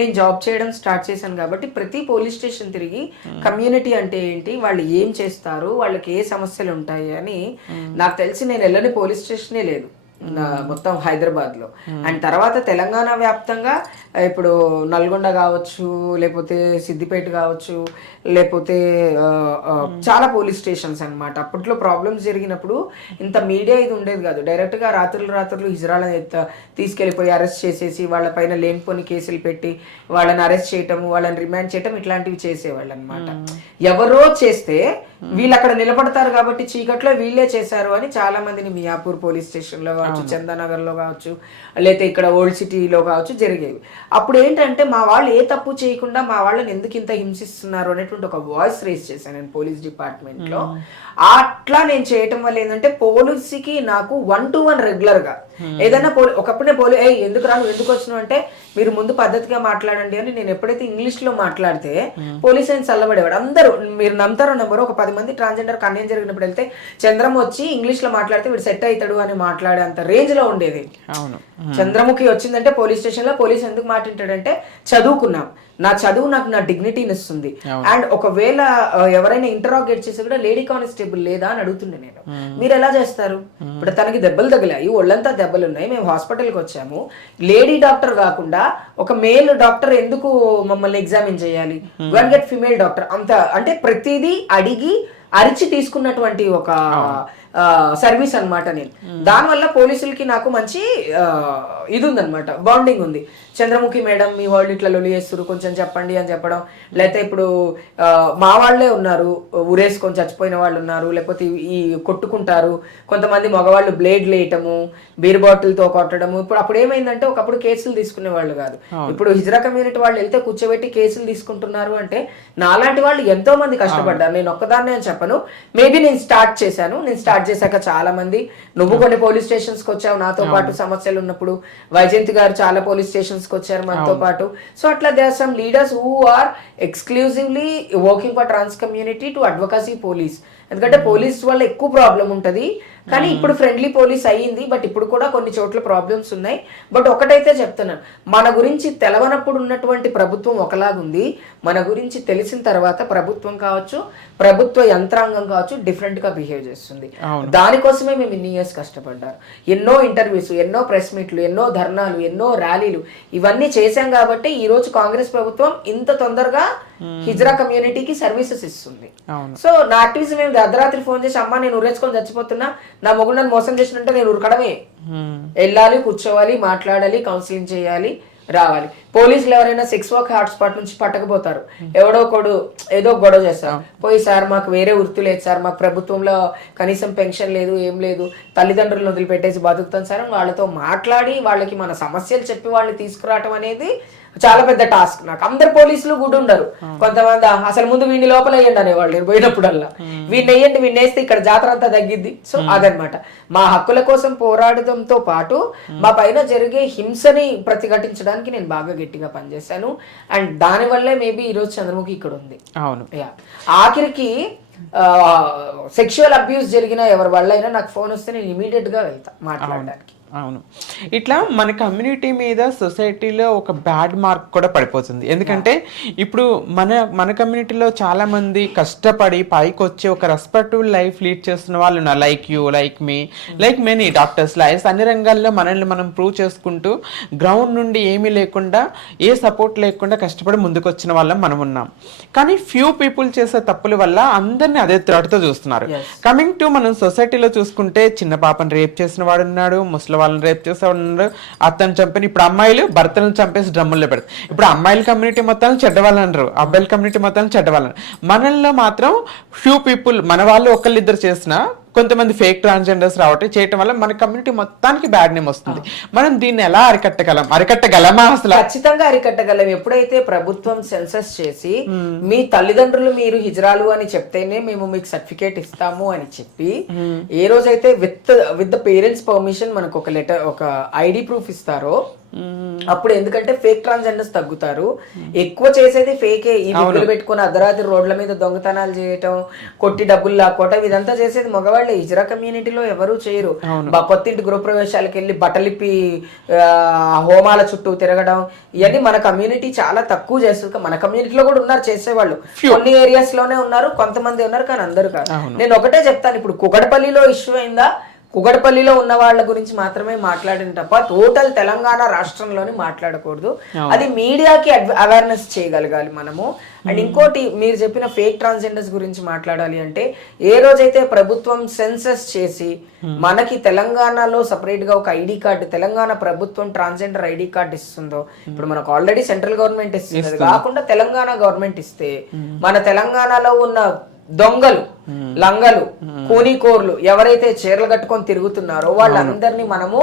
నేను జాబ్ చేయడం స్టార్ట్ చేశాను. కాబట్టి ప్రతి పోలీస్ స్టేషన్ తిరిగి కమ్యూనిటీ అంటే ఏంటి, వాళ్ళు ఏం చేస్తారు, వాళ్ళకి ఏ సమస్యలు ఉంటాయి అని నాకు తెలిసి నేను వెళ్ళని పోలీస్ స్టేషనే లేదు మొత్తం హైదరాబాద్ లో. అండ్ తర్వాత తెలంగాణ వ్యాప్తంగా ఇప్పుడు నల్గొండ కావచ్చు, లేకపోతే సిద్దిపేట కావచ్చు, లేకపోతే చాలా పోలీస్ స్టేషన్స్ అన్నమాట. అప్పట్లో ప్రాబ్లమ్స్ జరిగినప్పుడు ఇంత మీడియా ఇది ఉండేది కాదు. డైరెక్ట్ గా రాత్రులు హిజ్రాలను తీసుకెళ్లిపోయి అరెస్ట్ చేసేసి వాళ్ళ పైన లేనిపోని కేసులు పెట్టి వాళ్ళని అరెస్ట్ చేయటము, వాళ్ళని రిమాండ్ చేయటం, ఇట్లాంటివి చేసేవాళ్ళు అనమాట. ఎవరో చేస్తే వీళ్ళు అక్కడ నిలబడతారు కాబట్టి చీకట్లో వీళ్ళే చేశారు అని చాలా మందిని మియాపూర్ పోలీస్ స్టేషన్ లో కావచ్చు, చందానగర్ లో కావచ్చు, లేకపోతే ఇక్కడ ఓల్డ్ సిటీలో కావచ్చు జరిగేవి. అప్పుడు ఏంటంటే మా వాళ్ళు ఏ తప్పు చేయకుండా మా వాళ్ళని ఎందుకు ఇంత హింసిస్తున్నారు అనేటువంటి ఒక వాయిస్ రేస్ చేశాను నేను పోలీస్ డిపార్ట్మెంట్ లో. అట్లా నేను చేయటం వల్ల ఏంటంటే పోలీసుకి నాకు 1-to-1 రెగ్యులర్ గా ఏదైనా ఒకప్పుడే ఎందుకు రాను ఎందుకు వచ్చినావు అంటే మీరు ముందు పద్ధతిగా మాట్లాడండి అని నేను ఎప్పుడైతే ఇంగ్లీష్ లో మాట్లాడితే పోలీస్ ఆయన చల్లబడేవాడు. అందరూ మీరు నమ్ముతారో నమ్మరో ఒక 10 మంది ట్రాన్స్జెండర్ అన్యాయం జరిగినప్పుడు వెళ్తే చంద్రం వచ్చి ఇంగ్లీష్ లో మాట్లాడితే వీడు సెట్ అవుతాడు అని మాట్లాడే అంత రేంజ్ లో ఉండేది. చంద్రముఖి వచ్చిందంటే పోలీస్ స్టేషన్ లో పోలీస్ ఎందుకు మాట్లాడాడంటే చదువుకున్నాం, నా చదువు నాకు నా డిగ్నిటీని ఇస్తుంది. అండ్ ఒకవేళ ఎవరైనా ఇంటరాగేట్ చేసి కూడా లేడీ కానిస్టేబుల్ లేదా అని అడుగుతుండే నేను. మీరు ఎలా చేస్తారు? ఇప్పుడు తనకి దెబ్బలు తగిలాయి, ఒళ్ళంతా దెబ్బలు ఉన్నాయి, మేము హాస్పిటల్కి వచ్చాము, లేడీ డాక్టర్ కాకుండా ఒక మేల్ డాక్టర్ ఎందుకు మమ్మల్ని ఎగ్జామిన్ చేయాలి, గెట్ ఫిమేల్ డాక్టర్ అంత అంటే ప్రతిదీ అడిగి అరిచి తీసుకున్నటువంటి ఒక సర్వీస్ అన్నమాట నేను. దానివల్ల పోలీసులకి నాకు మంచి ఇది ఉందన్నమాట, బాండింగ్ ఉంది. చంద్రముఖి మేడం మీ వాళ్ళు ఇట్లా లొలి చేస్తారు కొంచెం చెప్పండి అని చెప్పడం, లేకపోతే ఇప్పుడు మా వాళ్ళే ఉన్నారు ఊరేసుకొని చచ్చిపోయిన వాళ్ళు ఉన్నారు, లేకపోతే ఈ కొట్టుకుంటారు కొంతమంది మగవాళ్ళు, బ్లేడ్ లేయటము, బీర్ బాటిల్తో కొట్టడము. ఇప్పుడు అప్పుడు ఏమైందంటే ఒకప్పుడు కేసులు తీసుకునే వాళ్ళు కాదు, ఇప్పుడు హిజ్రా కమ్యూనిటీ వాళ్ళు వెళ్తే కూర్చోబెట్టి కేసులు తీసుకుంటున్నారు. అంటే నాలాంటి వాళ్ళు ఎంతో మంది కష్టపడ్డారు, నేను ఒక్కదాన్నే అని చెప్పను. మేబీ నేను స్టార్ట్ చేశాను, నేను స్టార్ట్ చేశాక చాలా మంది, నువ్వు కొన్ని పోలీస్ స్టేషన్స్ కి వచ్చావు నాతో పాటు సమస్యలు ఉన్నప్పుడు, వైజయంతి గారు చాలా పోలీస్ స్టేషన్స్ కి వచ్చారు మనతో పాటు. సో అట్లా they are some leaders who are exclusively working for trans community to advocacy police. ఎందుకంటే పోలీస్ వల్ల ఎక్కువ ప్రాబ్లం ఉంటది, కానీ ఇప్పుడు ఫ్రెండ్లీ పోలీస్ అయ్యింది, బట్ ఇప్పుడు కూడా కొన్ని చోట్ల ప్రాబ్లమ్స్ ఉన్నాయి. బట్ ఒకటైతే చెప్తున్నాను, మన గురించి తెలవనప్పుడు ఉన్నటువంటి ప్రభుత్వం ఒకలాగుంది, మన గురించి తెలిసిన తర్వాత ప్రభుత్వం కావచ్చు, ప్రభుత్వ యంత్రాంగం కావచ్చు, డిఫరెంట్ గా బిహేవ్ చేస్తుంది. దానికోసమే మేము ఇన్ని ఇయర్స్ కష్టపడ్డారు, ఎన్నో ఇంటర్వ్యూస్, ఎన్నో ప్రెస్ మీట్లు, ఎన్నో ధర్నాలు, ఎన్నో ర్యాలీలు, ఇవన్నీ చేశాం కాబట్టి ఈ రోజు కాంగ్రెస్ ప్రభుత్వం ఇంత తొందరగా హిజ్రా కమ్యూనిటీకి సర్వీసెస్ ఇస్తుంది. సో నా యాక్టివిజం ఏమి అర్ధరాత్రి ఫోన్ చేసి అమ్మ నేను ఉరేసుకొని చచ్చిపోతున్నా, నా మొగుడు నన్ను మోసం చేసినంటే నేను ఉరకడమే, వెళ్ళాలి, కూర్చోవాలి, మాట్లాడాలి, కౌన్సిలింగ్ చేయాలి, రావాలి. పోలీసులు ఎవరైనా సెక్స్ వర్క్ హాట్స్పాట్ నుంచి పట్టకపోతారు, ఎవడో ఒకడు ఏదో గొడవ చేస్తారు, పోయి సార్ మాకు వేరే వృత్తి లేదు సార్, మాకు ప్రభుత్వంలో కనీసం పెన్షన్ లేదు, ఏం లేదు, తల్లిదండ్రులను వదిలిపెట్టేసి బతుకుతాం సార్, వాళ్ళతో మాట్లాడి వాళ్ళకి మన సమస్యలు చెప్పి వాళ్ళని తీసుకురావటం అనేది చాలా పెద్ద టాస్క్. నాకు అందరు పోలీసులు గుడ్ ఉండరు, కొంతమంది అసలు ముందు వీడిని లోపల వేయండి అనేవాళ్ళు నేను పోయినప్పుడల్లా, వీడిని వేయండి, వీడిని వేస్తే ఇక్కడ జాతర అంతా తగ్గిద్ది. సో అదనమాట మా హక్కుల కోసం పోరాడడంతో పాటు మా పైన జరిగే హింసని ప్రతిఘటించడానికి నేను బాగా గట్టిగా పనిచేశాను. అండ్ దానివల్లే మేబీ ఈరోజు చంద్రముఖి ఇక్కడ ఉంది. అవును, ఆఖరికి సెక్షువల్ అబ్యూస్ జరిగిన ఎవరి వల్ల అయినా నాకు ఫోన్ వస్తే నేను ఇమీడియట్ గా వెళ్తా మాట్లాడడానికి. అవును, ఇట్లా మన కమ్యూనిటీ మీద సొసైటీలో ఒక బ్యాడ్ మార్క్ కూడా పడిపోతుంది. ఎందుకంటే ఇప్పుడు మన కమ్యూనిటీలో చాలా మంది కష్టపడి పైకి వచ్చి ఒక రెస్పెక్టబుల్ లైఫ్ లీడ్ చేస్తున్న వాళ్ళు ఉన్నారు, like you, like me, like many doctors, lawyers, అన్ని రంగాల్లో మనల్ని మనం ప్రూవ్ చేసుకుంటూ గ్రౌండ్ నుండి ఏమీ లేకుండా, ఏ సపోర్ట్ లేకుండా కష్టపడి ముందుకు వచ్చిన వాళ్ళం మనం ఉన్నాం. కానీ ఫ్యూ పీపుల్ చేసే తప్పుల వల్ల అందరినీ అదే త్రాటుతో చూస్తున్నారు. కమింగ్ టు మనం సొసైటీలో చూసుకుంటే చిన్న పాపను రేప్ చేసిన వాడు ఉన్నాడు, ముస్లిం వాళ్ళని రేప్ చేసేవాళ్ళు, అతను చంపిన, ఇప్పుడు అమ్మాయిలు భర్తలను చంపేసి డ్రమ్ముల్లో పెడతారు. ఇప్పుడు అమ్మాయిల కమ్యూనిటీ మొత్తం చెడ్డవాళ్ళు అంటారు, అబ్బాయిల కమ్యూనిటీ మొత్తం చెడ్డవాళ్ళు. మనల్లో మాత్రం ఫ్యూ పీపుల్, మన వాళ్ళు ఒకళ్ళిద్దరు చేసినా కొంతమంది ఫేక్ ట్రాన్స్జెండర్స్ రావటం చేయటం వల్ల మన కమ్యూనిటీ మొత్తానికి బ్యాడ్ నేమ్ వస్తుంది. మనం దీన్ని ఎలా అరికట్టగలమా? అసలు ఖచ్చితంగా అరికట్టగలం. ఎప్పుడైతే ప్రభుత్వం సెన్సస్ చేసి మీ తల్లిదండ్రులు మీరు హిజ్రాలు అని చెప్తేనే మేము మీకు సర్టిఫికేట్ ఇస్తాము అని చెప్పి, ఏ రోజైతే విత్ ద పేరెంట్స్ పర్మిషన్ మనకు ఒక లెటర్, ఒక ఐడి ప్రూఫ్ ఇస్తారో, అప్పుడు ఎందుకంటే ఫేక్ ట్రాన్స్జెండర్స్ తగ్గుతారు. ఎక్కువ చేసేది ఫేకే, ఈ బిల్లులు పెట్టుకుని అర్ధరాత్రి రోడ్ల మీద దొంగతనాలు చేయటం, కొట్టి డబ్బులు లాక్కోవటం, ఇదంతా చేసేది మగవాళ్ళే. హిజ్రా కమ్యూనిటీలో ఎవరు చేయరు. కొత్తింటి గృహప్రవేశాలకు వెళ్ళి బట్టలిప్పి హోమాల చుట్టూ తిరగడం, ఇవన్నీ మన కమ్యూనిటీ చాలా తక్కువ చేస్తుంది. మన కమ్యూనిటీలో కూడా ఉన్నారు చేసేవాళ్ళు, కొన్ని ఏరియాస్ లోనే ఉన్నారు, కొంతమంది ఉన్నారు, కానీ అందరూ కాదు. నేను ఒకటే చెప్తాను, ఇప్పుడు కుకటపల్లిలో ఇష్యూ అయిందా, కుగడపల్లిలో ఉన్న వాళ్ళ గురించి మాత్రమే మాట్లాడిన తప్ప టోటల్ తెలంగాణ రాష్ట్రంలోని మాట్లాడకూడదు. అది మీడియాకి అవేర్నెస్ చేయగలగాలి మనము. అండ్ ఇంకోటి, మీరు చెప్పిన ఫేక్ ట్రాన్స్జెండర్స్ గురించి మాట్లాడాలి అంటే, ఏ రోజైతే ప్రభుత్వం సెన్సస్ చేసి మనకి తెలంగాణలో సపరేట్ గా ఒక ఐడి కార్డు, తెలంగాణ ప్రభుత్వం ట్రాన్స్జెండర్ ఐడి కార్డు ఇస్తుందో, ఇప్పుడు మనకు ఆల్రెడీ సెంట్రల్ గవర్నమెంట్ ఇస్తుంది, కాకుండా తెలంగాణ గవర్నమెంట్ ఇస్తే మన తెలంగాణలో ఉన్న దొంగలు, లంగలు, కూనీకోర్లు ఎవరైతే చీరలు కట్టుకొని తిరుగుతున్నారో వాళ్ళందరినీ మనము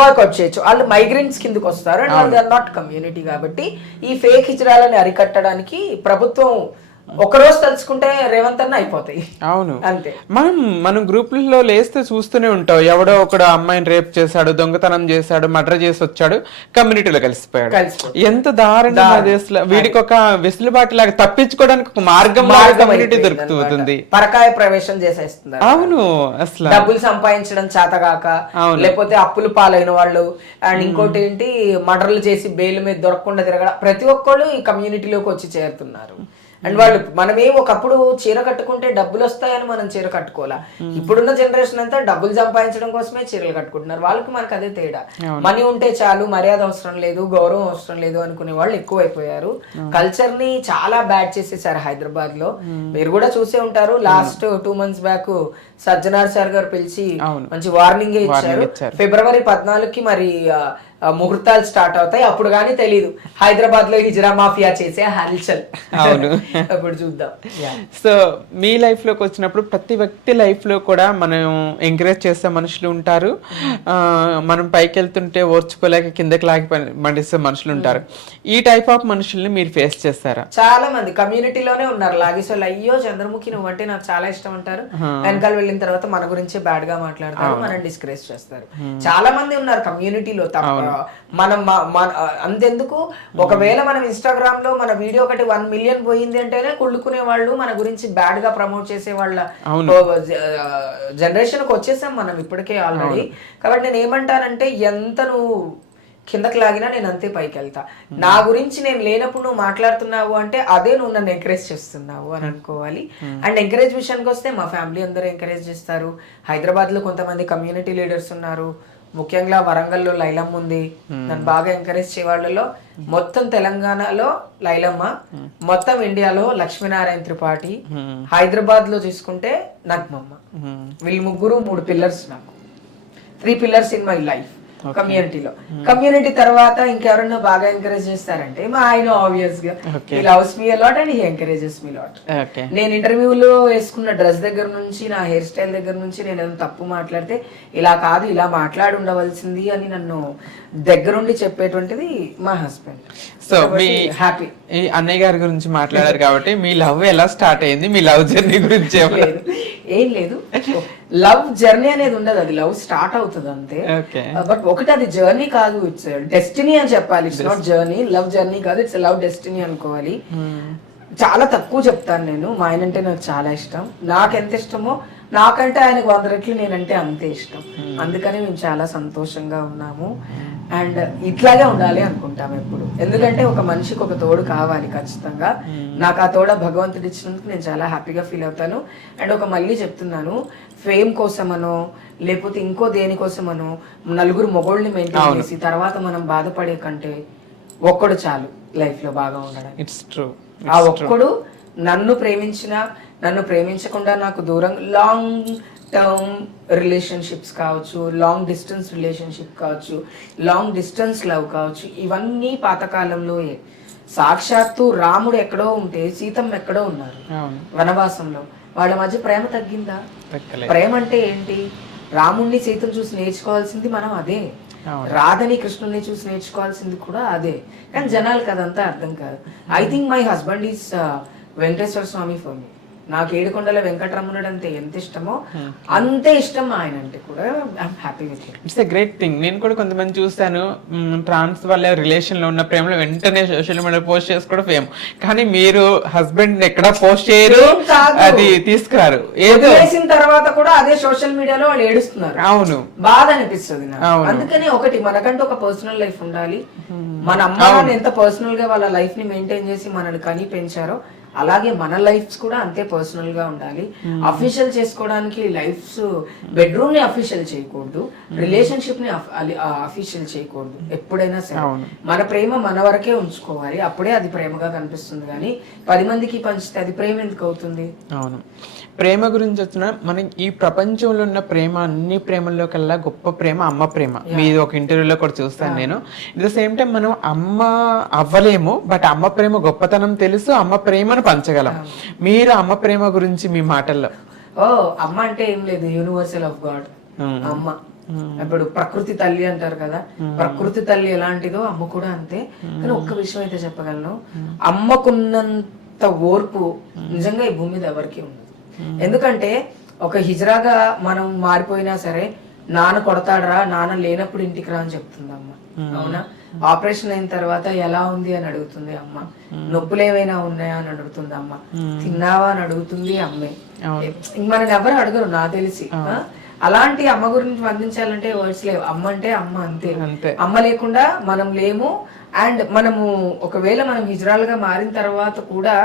బాయ్కాట్ చేయొచ్చు. వాళ్ళు మైగ్రెంట్స్ కిందకి వస్తారు అండ్ వాళ్ళు ఆర్ నాట్ కమ్యూనిటీ. కాబట్టి ఈ ఫేక్ హిజ్రాలని అరికట్టడానికి ప్రభుత్వం ఒకరోజు తలుచుకుంటే రేవంత్ అన్న అయిపోతాయి. అవును, అంతే. మనం గ్రూపుల్లో లేస్తే చూస్తూనే ఉంటాం, ఎవడో ఒకడు అమ్మాయిని రేప్ చేశాడు, దొంగతనం చేశాడు, మర్డర్ చేసి వచ్చాడు, కమ్యూనిటీలో కలిసిపోయాడు. ఎంత దారుణం అది అసలు. వీడికి ఒక వెసులుబాటు లాగా తప్పించుకోవడానికి ఒక మార్గం కమ్యూనిటీ దొరుకుతుంది, పరకాయ ప్రవేశం చేసేస్తున్నారు. అవును, అసలు డబ్బులు సంపాదించడం చేతగాక, లేకపోతే అప్పులు పాలైన వాళ్ళు, అండ్ ఇంకోటి ఏంటి, మర్డర్లు చేసి బెయిల్ మీద దొరకకుండా తిరగడం, ప్రతి ఒక్కళ్ళు ఈ కమ్యూనిటీలోకి వచ్చి చేరుతున్నారు. అండ్ వాళ్ళు మనమేం ఒకప్పుడు చీర కట్టుకుంటే డబ్బులు వస్తాయని మనం చీర కట్టుకోవాలా. ఇప్పుడున్న జనరేషన్ అంతా డబ్బులు సంపాదించడం కోసమే చీరలు కట్టుకుంటున్నారు. వాళ్ళకి మనకు అదే తేడా. మనీ ఉంటే చాలు, మర్యాద అవసరం లేదు, గౌరవం అవసరం లేదు అనుకునే వాళ్ళు ఎక్కువైపోయారు. కల్చర్ ని చాలా బ్యాడ్ చేసేసారు హైదరాబాద్ లో. మీరు కూడా చూసే ఉంటారు, last 2 months back Sajjanar sir గారు పిలిచి మంచి వార్నింగ్ ఇచ్చారు. February 14కి మరి ముహూర్తాలు స్టార్ట్ అవుతాయి. అప్పుడు కానీ తెలీదు హైదరాబాద్ లో హిజ్రా మాఫియా చేసే హల్చల్. అవును, అప్పుడు చూద్దాం. సో మీ లైఫ్ లోకి వచ్చినప్పుడు ప్రతి వ్యక్తి లైఫ్ లో కూడా మనం ఎంకరేజ్ చేసే మనుషులు ఉంటారు, మనం పైకి వెళ్తుంటే ఓర్చుకోలేక కిందకి లాగి మండిస్తే మనుషులు ఉంటారు. ఈ టైప్ ఆఫ్ మనుషుల్ని మీరు ఫేస్ చేస్తారా? చాలా మంది కమ్యూనిటీలోనే ఉన్నారు లాగేసోళ్ళు. అయ్యో చంద్రముఖి నువ్వు అంటే నాకు చాలా ఇష్టం అంటారు. వెనకాల వెళ్ళిన తర్వాత మన గురించి బ్యాడ్ గా మాట్లాడతారు, మనం డిస్కరేజ్ చేస్తారు. చాలా మంది ఉన్నారు కమ్యూనిటీలో. మనం అంతెందుకు, ఒకవేళ మనం ఇన్స్టాగ్రామ్ లో మన వీడియో ఒకటి 1 million పోయింది అంటేనే కుళ్ళుకునే వాళ్ళు, మన గురించి బ్యాడ్ గా ప్రమోట్ చేసే వాళ్ళ జనరేషన్ కి వచ్చేసాం మనం ఇప్పటికే ఆల్రెడీ. కాబట్టి నేను ఏమంటానంటే, ఎంత నువ్వు కిందకి లాగినా నేను అంతే పైకి వెళ్తా. నా గురించి నేను లేనప్పుడు నువ్వు మాట్లాడుతున్నావు అంటే అదే నువ్వు నన్ను ఎంకరేజ్ చేస్తున్నావు అని అనుకోవాలి. అండ్ ఎంకరేజ్ విషయానికి వస్తే మా ఫ్యామిలీ అందరూ ఎంకరేజ్ చేస్తారు. హైదరాబాద్ లో కొంతమంది కమ్యూనిటీ లీడర్స్ ఉన్నారు, ముఖ్యంగా వరంగల్లో లైలమ్మ ఉంది, నన్ను బాగా ఎంకరేజ్ చేయ వాళ్ళలో. మొత్తం తెలంగాణలో లైలమ్మ, మొత్తం ఇండియాలో లక్ష్మీనారాయణ త్రిపాఠి, హైదరాబాద్ లో చూసుకుంటే నగ్మమ్మ. వీళ్ళు ముగ్గురు 3 pillars నాకు, 3 pillars ఇన్ మై లైఫ్ కమ్యూనిటీలో. కమ్యూనిటీ తర్వాత ఇంకెవరన్నా బాగా ఎంకరేజ్ చేస్తారంటే మా ఆయన. ఆబ్వియస్ గా he loves me a lot and he encourages me lot. నేను ఇంటర్వ్యూలో వేసుకున్న డ్రెస్ దగ్గర నుంచి, నా హెయిర్ స్టైల్ దగ్గర నుంచి, నేను ఏదైనా తప్పు మాట్లాడితే ఇలా కాదు ఇలా మాట్లాడి ఉండవలసింది అని నన్ను దగ్గరుండి చెప్పేటువంటిది మా హస్బెండ్. సో మీ హ్యాపీ ఈ అన్నయ్య గారి గురించి మాట్లాడారు కాబట్టి మీ లవ్ ఎలా స్టార్ట్ అయింది, మీ లవ్ జర్నీ గురించి ఏం లేదు. లవ్ జర్నీ అనేది ఉండదు, అది లవ్ స్టార్ట్ అవుతుంది అంతే. బట్ ఒకటి అది జర్నీ కాదు, ఇట్స్ డెస్టినీ అని చెప్పాలి. It's not journey, love journey కాదు, ఇట్స్ లవ్ డెస్టినీ అనుకోవాలి. చాలా తక్కువ చెప్తాను నేను. మా ఆయన అంటే నాకు చాలా ఇష్టం. నాకు ఎంత ఇష్టమో నాకంటే ఆయనకు 100 రెట్లు నేనంటే అంతే ఇష్టం. అందుకని మేము చాలా సంతోషంగా ఉన్నాము. అండ్ ఇట్లాగే ఉండాలి అనుకుంటాం ఎప్పుడు. ఎందుకంటే ఒక మనిషికి ఒక తోడు కావాలి ఖచ్చితంగా. నాకు ఆ తోడ భగవంతుడు ఇచ్చినందుకు నేను చాలా హ్యాపీగా ఫీల్ అవుతాను. అండ్ మళ్ళీ చెప్తున్నాను, ఫేమ్ కోసమనో లేకపోతే ఇంకో దేనికోసమనో నలుగురు మొగోళ్ళని మెయింటైన్ చేసి తర్వాత మనం బాధపడే కంటే ఒక్కడు చాలు లైఫ్ లో బాగా ఉండడానికి. It's true. ఆ ఒక్కడు నన్ను ప్రేమించిన, నన్ను ప్రేమించకుండా నాకు దూరం లాంగ్ టర్మ్ రిలేషన్షిప్స్ కావచ్చు, లాంగ్ డిస్టెన్స్ రిలేషన్షిప్ కావచ్చు, లాంగ్ డిస్టెన్స్ లవ్ కావచ్చు, ఇవన్నీ పాతకాలంలో. సాక్షాత్తు రాముడు ఎక్కడో ఉంటే సీతమ్మ ఎక్కడో ఉన్నారు వనవాసంలో. వాళ్ళ మధ్య ప్రేమ తగ్గిందా? ప్రేమ అంటే ఏంటి? రాముణ్ణి సీతను చూసి నేర్చుకోవాల్సింది మనం అదే, రాధని కృష్ణుని చూసి నేర్చుకోవాల్సింది కూడా అదే. కానీ జనాలకు అదంతా అర్థం కాదు. I think my husband is Venkateswara Swamy for me. నాకు ఏడుకొండల వెంకటరమణుడు అంటే ఎంత ఇష్టమో అంతే ఇష్టం ఆయన అంటే కూడా. I'm happy with him. It's a great thing. నేను కూడా కొంతమంది చూస్తాను, ట్రాన్స్ వాళ్ళ రిలేషన్ లో ఉన్న ప్రేమలో వెంటనే సోషల్ మీడియా పోస్ట్ చేసుకోవడం ఫేమ్. కానీ మీరు హస్బెండ్ ఎక్కడ పోస్ట్ చేయరు, అది తీసుకురారు. ఏదో చేసిన తర్వాత కూడా అదే సోషల్ మీడియాలో వాళ్ళు ఏడుస్తున్నారు. అవును, బాధ అనిపిస్తుంది నాకు. అందుకని ఒకటి, మనకంటూ ఒక పర్సనల్ లైఫ్ ఉండాలి. మన అమ్మ ఎంత పర్సనల్ గా వాళ్ళ లైఫ్ ని మెయింటైన్ చేసి మనల్ని కని పెంచారో అలాగే మన లైఫ్స్ కూడా అంతే పర్సనల్ గా ఉండాలి. అఫీషియల్ చేసుకోవడానికి లైఫ్స్, బెడ్రూమ్ ని అఫీషియల్ చేయకూడదు, రిలేషన్షిప్ ని అఫీషియల్ చేయకూడదు. ఎప్పుడైనా సరే మన ప్రేమ మన వరకే ఉంచుకోవాలి. అప్పుడే అది ప్రేమగా కనిపిస్తుంది. కానీ 10 మందికి పంచితే అది ప్రేమ ఎందుకు అవుతుంది? అవును. ప్రేమ గురించి వచ్చిన మనం ఈ ప్రపంచంలో ఉన్న ప్రేమ, అన్ని ప్రేమల్లో కల్లా గొప్ప ప్రేమ అమ్మ ప్రేమ. మీది ఒక ఇంటర్వ్యూలో కూడా చూస్తాను నేను. ఇట్ ద సేమ్ టైం మనం అమ్మ అవ్వలేము, బట్ అమ్మ ప్రేమ గొప్పతనం తెలుసు, అమ్మ ప్రేమను పంచగలం. మీరు అమ్మ ప్రేమ గురించి మీ మాటల్లో? అమ్మ అంటే ఏం లేదు, యూనివర్సల్ ఆఫ్ గాడ్ అమ్మ. ఇప్పుడు ప్రకృతి తల్లి అంటారు కదా, ప్రకృతి తల్లి ఎలాంటిదో అమ్మ కూడా అంతే. కానీ ఒక్క విషయం అయితే చెప్పగలను, అమ్మకున్నంత ఓర్పు నిజంగా ఈ భూమి మీద ఎవరికి ఉండదు. ఎందుకంటే ఒక హిజ్రాగా మనం మారిపోయినా సరే, నాన్న కొడతాడరా, నాన్న లేనప్పుడు ఇంటికి రా అని చెప్తుంది అమ్మ. అవునా? ఆపరేషన్ అయిన తర్వాత ఎలా ఉంది అని అడుగుతుంది అమ్మ. నొప్పులు ఏమైనా ఉన్నాయా అని అడుగుతుంది అమ్మ. తిన్నావా అని అడుగుతుంది అమ్మే. మనని ఎవరు అడగరు నాకు తెలిసి. అలాంటి అమ్మ గురించి వర్ణించాలంటే వర్డ్స్ లేవు. అమ్మ అంటే అమ్మ అంతే. అమ్మ లేకుండా మనం లేము. అండ్ మనము ఒకవేళ మనం హిజ్రాలుగా మారిన తర్వాత కూడా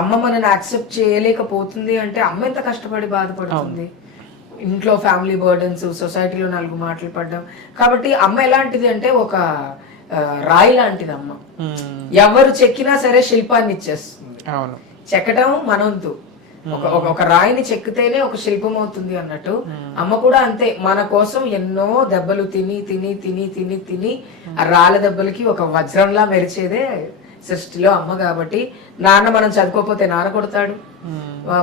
అమ్మ మనని యాక్సెప్ట్ చేయలేకపోతుంది అంటే అమ్మ ఎంత కష్టపడి బాధపడుతుంది. ఇంట్లో ఫ్యామిలీ బర్డన్స్, సొసైటీలో 4 మాటలు పడ్డం. కాబట్టి అమ్మ ఎలాంటిది అంటే ఒక రాయి లాంటిది అమ్మ. ఎవరు చెక్కినా సరే శిల్పాన్ని ఇచ్చేస్తుంది. చెక్కడం మనంతు. ఒక రాయిని చెక్కితేనే ఒక శిల్పం అవుతుంది అన్నట్టు అమ్మ కూడా అంతే. మన కోసం ఎన్నో దెబ్బలు తిని తిని తిని తిని తిని ఆ రాళ్ళ దెబ్బలకి ఒక వజ్రంలా మెరిచేదే సృష్టిలో అమ్మ. కాబట్టి నాన్న మనం చదువుకోకపోతే నాన్న కొడతాడు,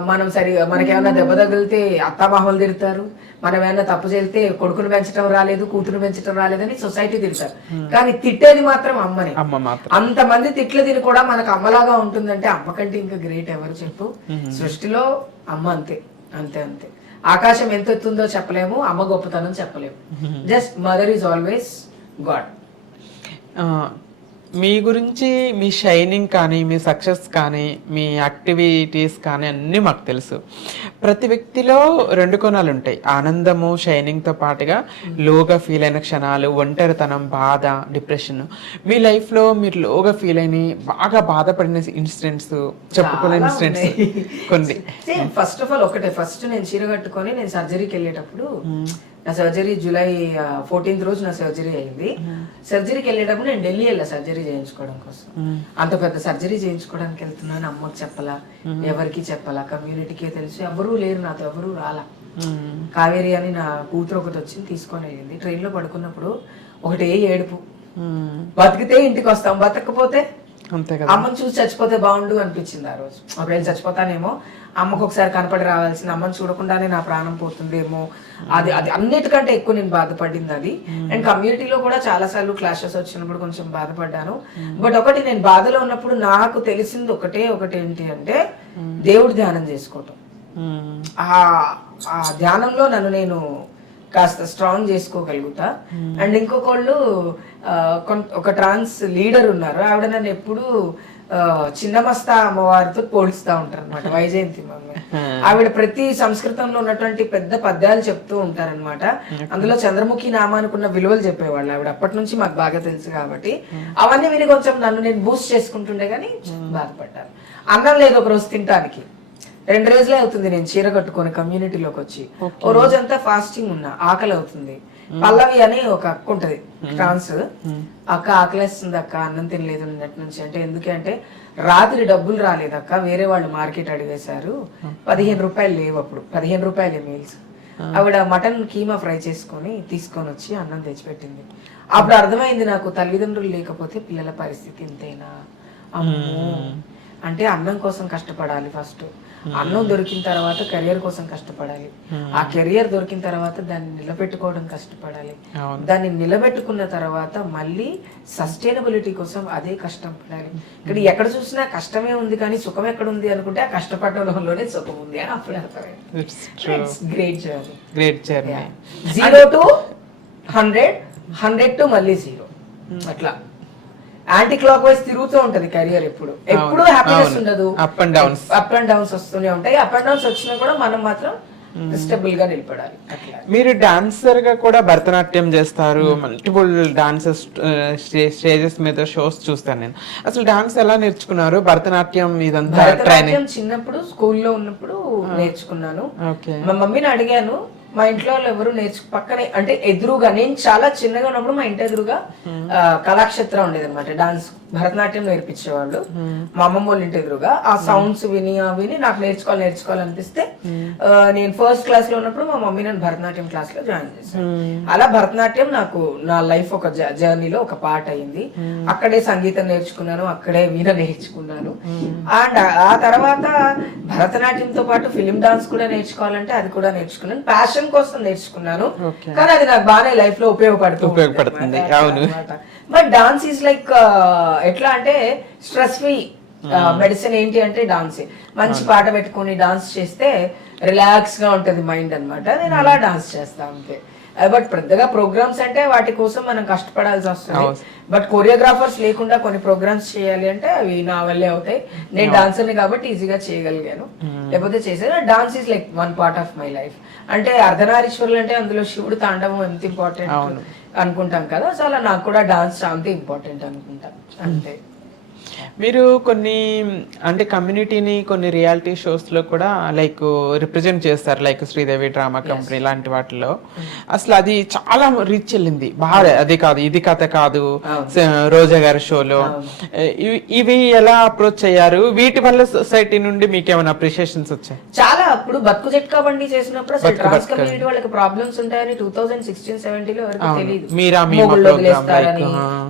మనం సరిగా మనకేమైనా దెబ్బ తగిలితే అత్తామామలు తిడతారు, మనం ఏమైనా తప్పు చేస్తే కొడుకును పెంచడం రాలేదు, కూతురు పెంచడం రాలేదని సొసైటీ తిడతారు. కానీ తిట్టేది మాత్రం అమ్మని. అంతమంది తిట్లు తిని కూడా మనకు అమ్మలాగా ఉంటుందంటే అమ్మ కంటే ఇంకా గ్రేట్ ఎవరు చెప్పు. సృష్టిలో అమ్మ అంతే అంతే అంతే. ఆకాశం ఎంత ఎత్తుందో చెప్పలేము, అమ్మ గొప్పతనం చెప్పలేము. Just mother is always God. మీ గురించి, మీ షైనింగ్ కానీ, మీ సక్సెస్ కానీ, మీ యాక్టివిటీస్ కానీ అన్నీ మాకు తెలుసు. ప్రతి వ్యక్తిలో 2 కోణాలు ఉంటాయి. ఆనందము, షైనింగ్తో పాటుగా లోగా ఫీల్ అయిన క్షణాలు, ఒంటరితనం, బాధ, డిప్రెషన్. మీ లైఫ్లో మీరు లోగా ఫీల్ అయిన బాగా బాధపడిన ఇన్సిడెంట్స్, చెప్పుకునే ఇన్సిడెంట్స్ కొన్ని. ఫస్ట్ ఆఫ్ ఆల్ ఒకటే, ఫస్ట్ నేను చీర కట్టుకొని నేను సర్జరీకి వెళ్ళేటప్పుడు, నా సర్జరీ జూలై 14th రోజు నా సర్జరీ అయింది. సర్జరీకి వెళ్ళేటప్పుడు నేను ఢిల్లీ వెళ్ళా సర్జరీ చేయించుకోవడం కోసం. అంత పెద్ద సర్జరీ చేయించుకోవడానికి వెళ్తున్నాను, అమ్మకి చెప్పలా, ఎవరికి చెప్పలా, కమ్యూనిటీకే తెలుసు, ఎవరూ లేరు నాతో, ఎవరూ రాలా. కావేరి అని నా కూతురు ఒకటి వచ్చింది, తీసుకొని వెళ్ళింది. ట్రైన్ లో పడుకున్నప్పుడు ఒకటే ఏడుపు. బతికితే ఇంటికి వస్తాం, బతకపోతే అమ్మని చూసి చచ్చిపోతే బాగుండు అనిపించింది ఆ రోజు. ఒకవేళ చచ్చిపోతానేమో, అమ్మకు ఒకసారి కనపడి రావాల్సిన, అమ్మని చూడకుండానే నా ప్రాణం పోతుందేమో, అది అది అన్నిటికంటే ఎక్కువ నేను బాధపడింది అది. అండ్ కమ్యూనిటీలో కూడా చాలా సార్లు క్లాషెస్ వచ్చినప్పుడు కొంచెం బాధపడ్డాను. బట్ ఒకటి, నేను బాధలో ఉన్నప్పుడు నాకు తెలిసింది ఒకటి ఏంటి అంటే దేవుడి ధ్యానం చేసుకోవటం. ఆ ధ్యానంలో నన్ను నేను కాస్త స్ట్రాంగ్ చేసుకోగలుగుతా. అండ్ ఇంకొకళ్ళు ఒక ట్రాన్స్ లీడర్ ఉన్నారు, ఆవిడ నన్ను ఎప్పుడు చిన్నమస్తా అమ్మవారితో పోలిస్తా ఉంటారు అనమాట. వైజయంతి మమ్మీ ఆవిడ ప్రతి సంస్కృతంలో ఉన్నటువంటి పెద్ద పద్యాలు చెప్తూ ఉంటారనమాట. అందులో చంద్రముఖి నామానుకున్న విలువలు చెప్పేవాళ్ళు ఆవిడ. అప్పటి నుంచి మాకు బాగా తెలుసు కాబట్టి అవన్నీ విని కొంచెం నన్ను నేను బూస్ట్ చేసుకుంటుండే కానీ బాధపడ్డాను. అన్నం లేదు ఒక రోజు తినడానికి. 2 రోజులే అవుతుంది నేను చీర కట్టుకొని కమ్యూనిటీలోకి వచ్చి. ఓ రోజంతా ఫాస్టింగ్ ఉన్నా, ఆకలి అవుతుంది. పల్లవి అని ఒక అక్క ఉంటది ట్రాన్స్, అక్క ఆకలేస్తుంది అక్క, అన్నం తినలేదు నిన్నటి నుంచి అంటే, ఎందుకంటే రాత్రి డబ్బులు రాలేదు అక్క, వేరే వాళ్ళు మార్కెట్ అడిగేశారు, 15 రూపాయలు లేవు, అప్పుడు 15 రూపాయలే మీల్స్. ఆవిడ మటన్ కీమా ఫ్రై చేసుకొని తీసుకొని వచ్చి అన్నం తెచ్చిపెట్టింది. అప్పుడు అర్థమైంది నాకు, తల్లిదండ్రులు లేకపోతే పిల్లల పరిస్థితి ఇంతేనా. అమ్మో, అంటే అన్నం కోసం కష్టపడాలి ఫస్ట్, అన్నం దొరికిన తర్వాత కెరియర్ కోసం కష్టపడాలి, ఆ కెరియర్ దొరికిన తర్వాత దాన్ని నిలబెట్టుకోవడం కష్టపడాలి, దాన్ని నిలబెట్టుకున్న తర్వాత మళ్ళీ సస్టైనబిలిటీ కోసం అదే కష్టం పడాలి. ఇక్కడ ఎక్కడ చూసినా కష్టమే ఉంది కానీ సుఖం ఎక్కడ ఉంది అనుకుంటే ఆ కష్టపడడంలోనే సుఖం ఉంది అని అప్పుడు అర్థమైంది. Great journey. 0 to 100, 100 to మళ్ళీ 0, అట్లా యాంటీ క్లాక్ వైజ్ తిరుగుతూ ఉంటది కెరియర్. ఎప్పుడు హ్యాపీనెస్ ఉండదు, అప్ అండ్ డౌన్స్ వస్తూనే ఉంటాయి. అప్ అండ్ డౌన్స్ వచ్చినా కూడా మనం మాత్రం స్టేబుల్ గా నిలబడాలి. మీరు డాన్సర్ గా కూడా భరతనాట్యం చేస్తారు, మల్టిపుల్ డాన్సెస్ స్టేజెస్ మీద షోస్ చూస్తాను నేను. అసలు డాన్స్ ఎలా నేర్చుకున్నారు? భరతనాట్యం ఇదంతా ట్రైనింగ్ చిన్నప్పుడు స్కూల్లో ఉన్నప్పుడు నేర్చుకున్నాను. మా మమ్మీని అడిగాను, మా ఇంట్లో వాళ్ళు ఎవరు పక్కనే అంటే ఎదురుగా, నేను చాలా చిన్నగా ఉన్నప్పుడు మా ఇంటి ఎదురుగా కళాక్షేత్ర ఉండేది అనమాట, డాన్స్ భరతనాట్యం నేర్పించేవాళ్ళు మా అమ్మమ్మ వాళ్ళ ఇంటి ఎదురుగా. ఆ సౌండ్స్ విని నాకు నేర్చుకోవాలనిపిస్తే నేను ఫస్ట్ క్లాస్ లో ఉన్నప్పుడు మా మమ్మీ నన్ను భరతనాట్యం క్లాస్ లో జాయిన్ చేశాను. అలా భరతనాట్యం నాకు నా లైఫ్ ఒక జర్నీలో ఒక పార్ట్ అయింది. అక్కడే సంగీతం నేర్చుకున్నాను, అక్కడే వీణ నేర్చుకున్నాను. అండ్ ఆ తర్వాత భరతనాట్యంతో పాటు ఫిలిం డాన్స్ కూడా నేర్చుకోవాలంటే అది కూడా నేర్చుకున్నాను. ప్యాషన్ కోసం నేర్చుకున్నాను, కానీ అది నాకు బాగానే లైఫ్ లో ఉపయోగపడుతుంది. బట్ డాన్స్ ఈజ్ లైక్ ఎట్లా అంటే స్ట్రెస్ ఫ్రీ మెడిసిన్. ఏంటి అంటే డాన్సే. మంచి పాట పెట్టుకొని డాన్స్ చేస్తే రిలాక్స్ గా ఉంటది మైండ్ అన్నమాట. నేను అలా డాన్స్ చేస్తా అంతే. బట్ పెద్దగా ప్రోగ్రామ్స్ అంటే వాటి కోసం మనం కష్టపడాల్సి వస్తుంది. బట్ కొరియోగ్రాఫర్స్ లేకుండా కొన్ని ప్రోగ్రామ్స్ చేయాలి అంటే అవి నా వల్లే అవుతాయి. నేను డాన్సర్ని కాబట్టి ఈజీగా చేయగలిగాను, లేకపోతే చేసేది. Dance is like 1 part of my life. అంటే అర్ధనారీశ్వరులు అంటే అందులో శివుడు తాండవం ఎంత ఇంపార్టెంట్ అనుకుంటాం కదా, సో అలా నాకు కూడా డాన్స్ అంతే ఇంపార్టెంట్ అనుకుంటాను అంతే. మీరు కొన్ని అంటే కమ్యూనిటీని కొన్ని రియాలిటీ షోస్ లో కూడా లైక్ రిప్రజెంట్ చేస్తారు, లైక్ శ్రీదేవి డ్రామా కంపెనీ లాంటి వాటిలో. అసలు అది చాలా రీచ్ వెళ్ళింది బాగా. అది కాదు ఇది కథ కాదు, రోజా గారి షోలో. ఇవి ఎలా అప్రోచ్ అయ్యారు? వీటి వల్ల సొసైటీ నుండి మీకు ఏమైనా అప్రిషియేషన్స్ వచ్చాయి? చాలా. అప్పుడు బతుకు జట్కా బండి చేసినప్పుడు అసలు ట్రాన్స్ కమ్యూనిటీ వాళ్ళకి ప్రాబ్లమ్స్ ఉంటాయని 2016-17 లో ఎవరికి తెలియదు. మొగుళ్ళు వదిలేస్తారని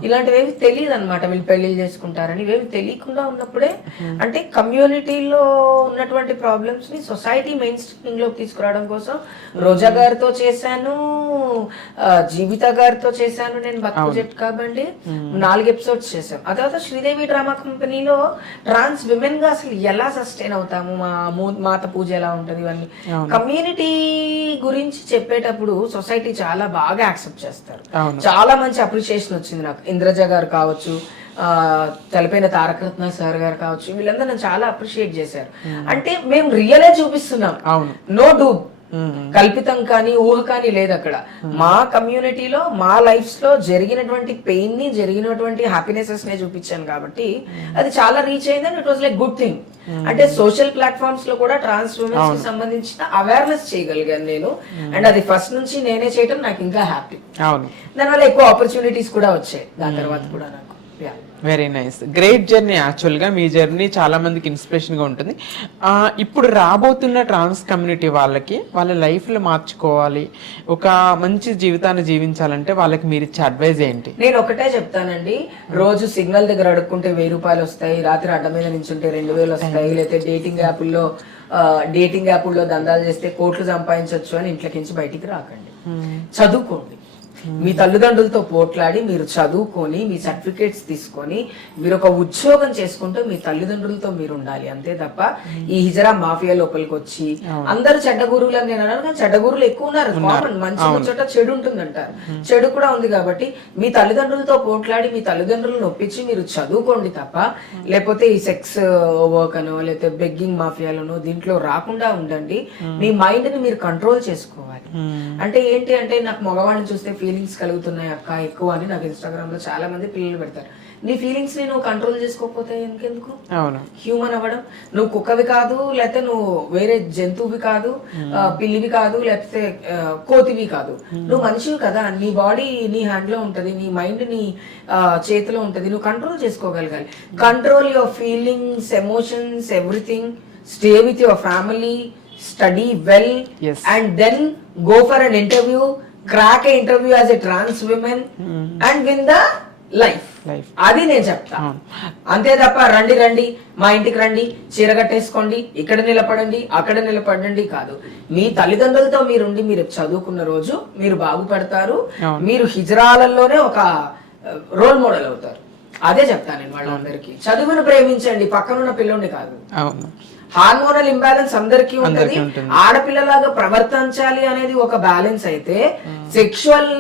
ఇలాంటివి ఏవి తెలియదు అనమాట. వీళ్ళు పెళ్లిళ్ళు చేసుకుంటారని ఇవేవి తెలియకుండా ఉన్నప్పుడే అంటే కమ్యూనిటీలో ఉన్నటువంటి ప్రాబ్లమ్స్ ని సొసైటీ మెయిన్ స్ట్రీమింగ్ లోకి తీసుకురావడం కోసం రోజా గారితో చేశాను, జీవిత గారితో చేశాను నేను బతుకు జట్కా బండి. 4 ఎపిసోడ్స్ చేశాం. ఆ తర్వాత శ్రీదేవి డ్రామా కంపెనీలో ట్రాన్స్ విమెన్ గా అసలు ఎలా సస్టైన్ అవుతాము, మాత పూజ ఎలా ఉంటది, ఇవన్నీ కమ్యూనిటీ గురించి చెప్పేటప్పుడు సొసైటీ చాలా బాగా యాక్సెప్ట్ చేస్తారు. చాలా మంచి అప్రిషియేషన్ వచ్చింది నాకు. ఇంద్రజ గారు కావచ్చు, తలపైన తారక రత్న సార్ గారు కావచ్చు, వీళ్ళందరూ నన్ను చాలా అప్రిషియేట్ చేశారు. అంటే మేము రియలే చూపిస్తున్నాం, నో డూబ్, కల్పితం కానీ ఊహ కానీ లేదు అక్కడ. మా కమ్యూనిటీలో మా లైఫ్స్ లో జరిగినటువంటి పెయిన్ ని, జరిగినటువంటి హ్యాపీనెసెస్ నే చూపించాను కాబట్టి అది చాలా రీచ్ అయింది. And it was like good thing. అంటే సోషల్ ప్లాట్ఫామ్స్ లో కూడా ట్రాన్స్ ఉమెన్స్ కి సంబంధించిన అవేర్నెస్ చేయగలిగాను నేను. అండ్ అది ఫస్ట్ నుంచి నేనే చేయటం నాకు ఇంకా హ్యాపీ. దానివల్ల ఎక్కువ ఆపర్చునిటీస్ కూడా వచ్చాయి దాని తర్వాత కూడా నాకు. Very nice, great journey. యాక్చువల్గా మీ జర్నీ చాలా మందికి ఇన్స్పిరేషన్గా ఉంటుంది. ఇప్పుడు రాబోతున్న ట్రాన్స్ కమ్యూనిటీ వాళ్ళకి వాళ్ళ లైఫ్లో మార్చుకోవాలి, ఒక మంచి జీవితాన్ని జీవించాలంటే వాళ్ళకి మీరు ఇచ్చే అడ్వైజ్ ఏంటి? నేను ఒకటే చెప్తానండి, రోజు సిగ్నల్ దగ్గర అడుక్కుంటే 1000 రూపాయలు వస్తాయి, రాత్రి అడ్డ మీద నించుంటే 2000 వస్తాయి, లేకపోతే డేటింగ్ యాప్ల్లో దందాలు చేస్తే కోట్లు సంపాదించవచ్చు అని ఇంట్లోకించి బయటికి రాకండి. చదువుకోండి. మీ తల్లిదండ్రులతో పోట్లాడి మీరు చదువుకొని మీ సర్టిఫికేట్స్ తీసుకొని మీరు ఒక ఉద్యోగం చేసుకుంటూ మీ తల్లిదండ్రులతో మీరు ఉండాలి. అంతే తప్ప ఈ హిజరా మాఫియా లోపలికి వచ్చి అందరూ చెడ్డ గురువులు అని నేను అన్నాను, కానీ చెడ్డ గురువులు ఎక్కువ ఉన్నారు. మంచి చోట చెడు ఉంటుందంటారు, చెడు కూడా ఉంది. కాబట్టి మీ తల్లిదండ్రులతో పోట్లాడి మీ తల్లిదండ్రులను ఒప్పించి మీరు చదువుకోండి తప్ప, లేకపోతే ఈ సెక్స్ వర్క్ అనో లేకపోతే బెగ్గింగ్ మాఫియాలను దీంట్లో రాకుండా ఉండండి. మీ మైండ్ ని మీరు కంట్రోల్ చేసుకోవాలి. అంటే ఏంటి అంటే, నాకు మగవాడిని చూస్తే ఫీలింగ్స్ కలుగుతున్నాయి అక్క ఎక్కువ అని నాకు ఇన్స్టాగ్రామ్ లో చాలా మంది పిల్లలు పెడతారు. నీ ఫీలింగ్స్ ని నువ్వు కంట్రోల్ చేసుకోకపోతే ఇంకెందుకు హ్యూమన్ అవ్వడం? నువ్వు కుక్కవి కాదు, లేకపోతే నువ్వు వేరే జంతువువి కాదు, పిల్లివి కాదు, లేకపోతే కోతివి కాదు, నువ్వు మనిషివి కదా. నీ బాడీ నీ హ్యాండ్ లో ఉంటది, నీ మైండ్ నీ చేతిలో ఉంటది, నువ్వు కంట్రోల్ చేసుకోగలగాలి. Control your feelings, emotions, everything. Stay with your family, study well, and then go for an interview, crack an interview as a trans woman and win the life. అది నేను చెప్తా. అంతే తప్ప రండి మా ఇంటికి రండి, చీర కట్టేసుకోండి, ఇక్కడ నిలబడండి, అక్కడ నిలబడండి కాదు. మీ తల్లిదండ్రులతో మీరుండి మీరు చదువుకున్న రోజు మీరు బాగుపడతారు. మీరు హిజ్రాలలోనే ఒక రోల్ మోడల్ అవుతారు. అదే చెప్తాను నేను వాళ్ళందరికీ. చదువును ప్రేమించండి, పక్కనున్న పిల్లోని కాదు. హార్మోనల్ ఇంబ్యాలెన్స్ అందరికీ ఉంటది. ఆడపిల్లలాగా ప్రవర్తించాలి అనేది ఒక బ్యాలెన్స్ అయితే, సెక్షువల్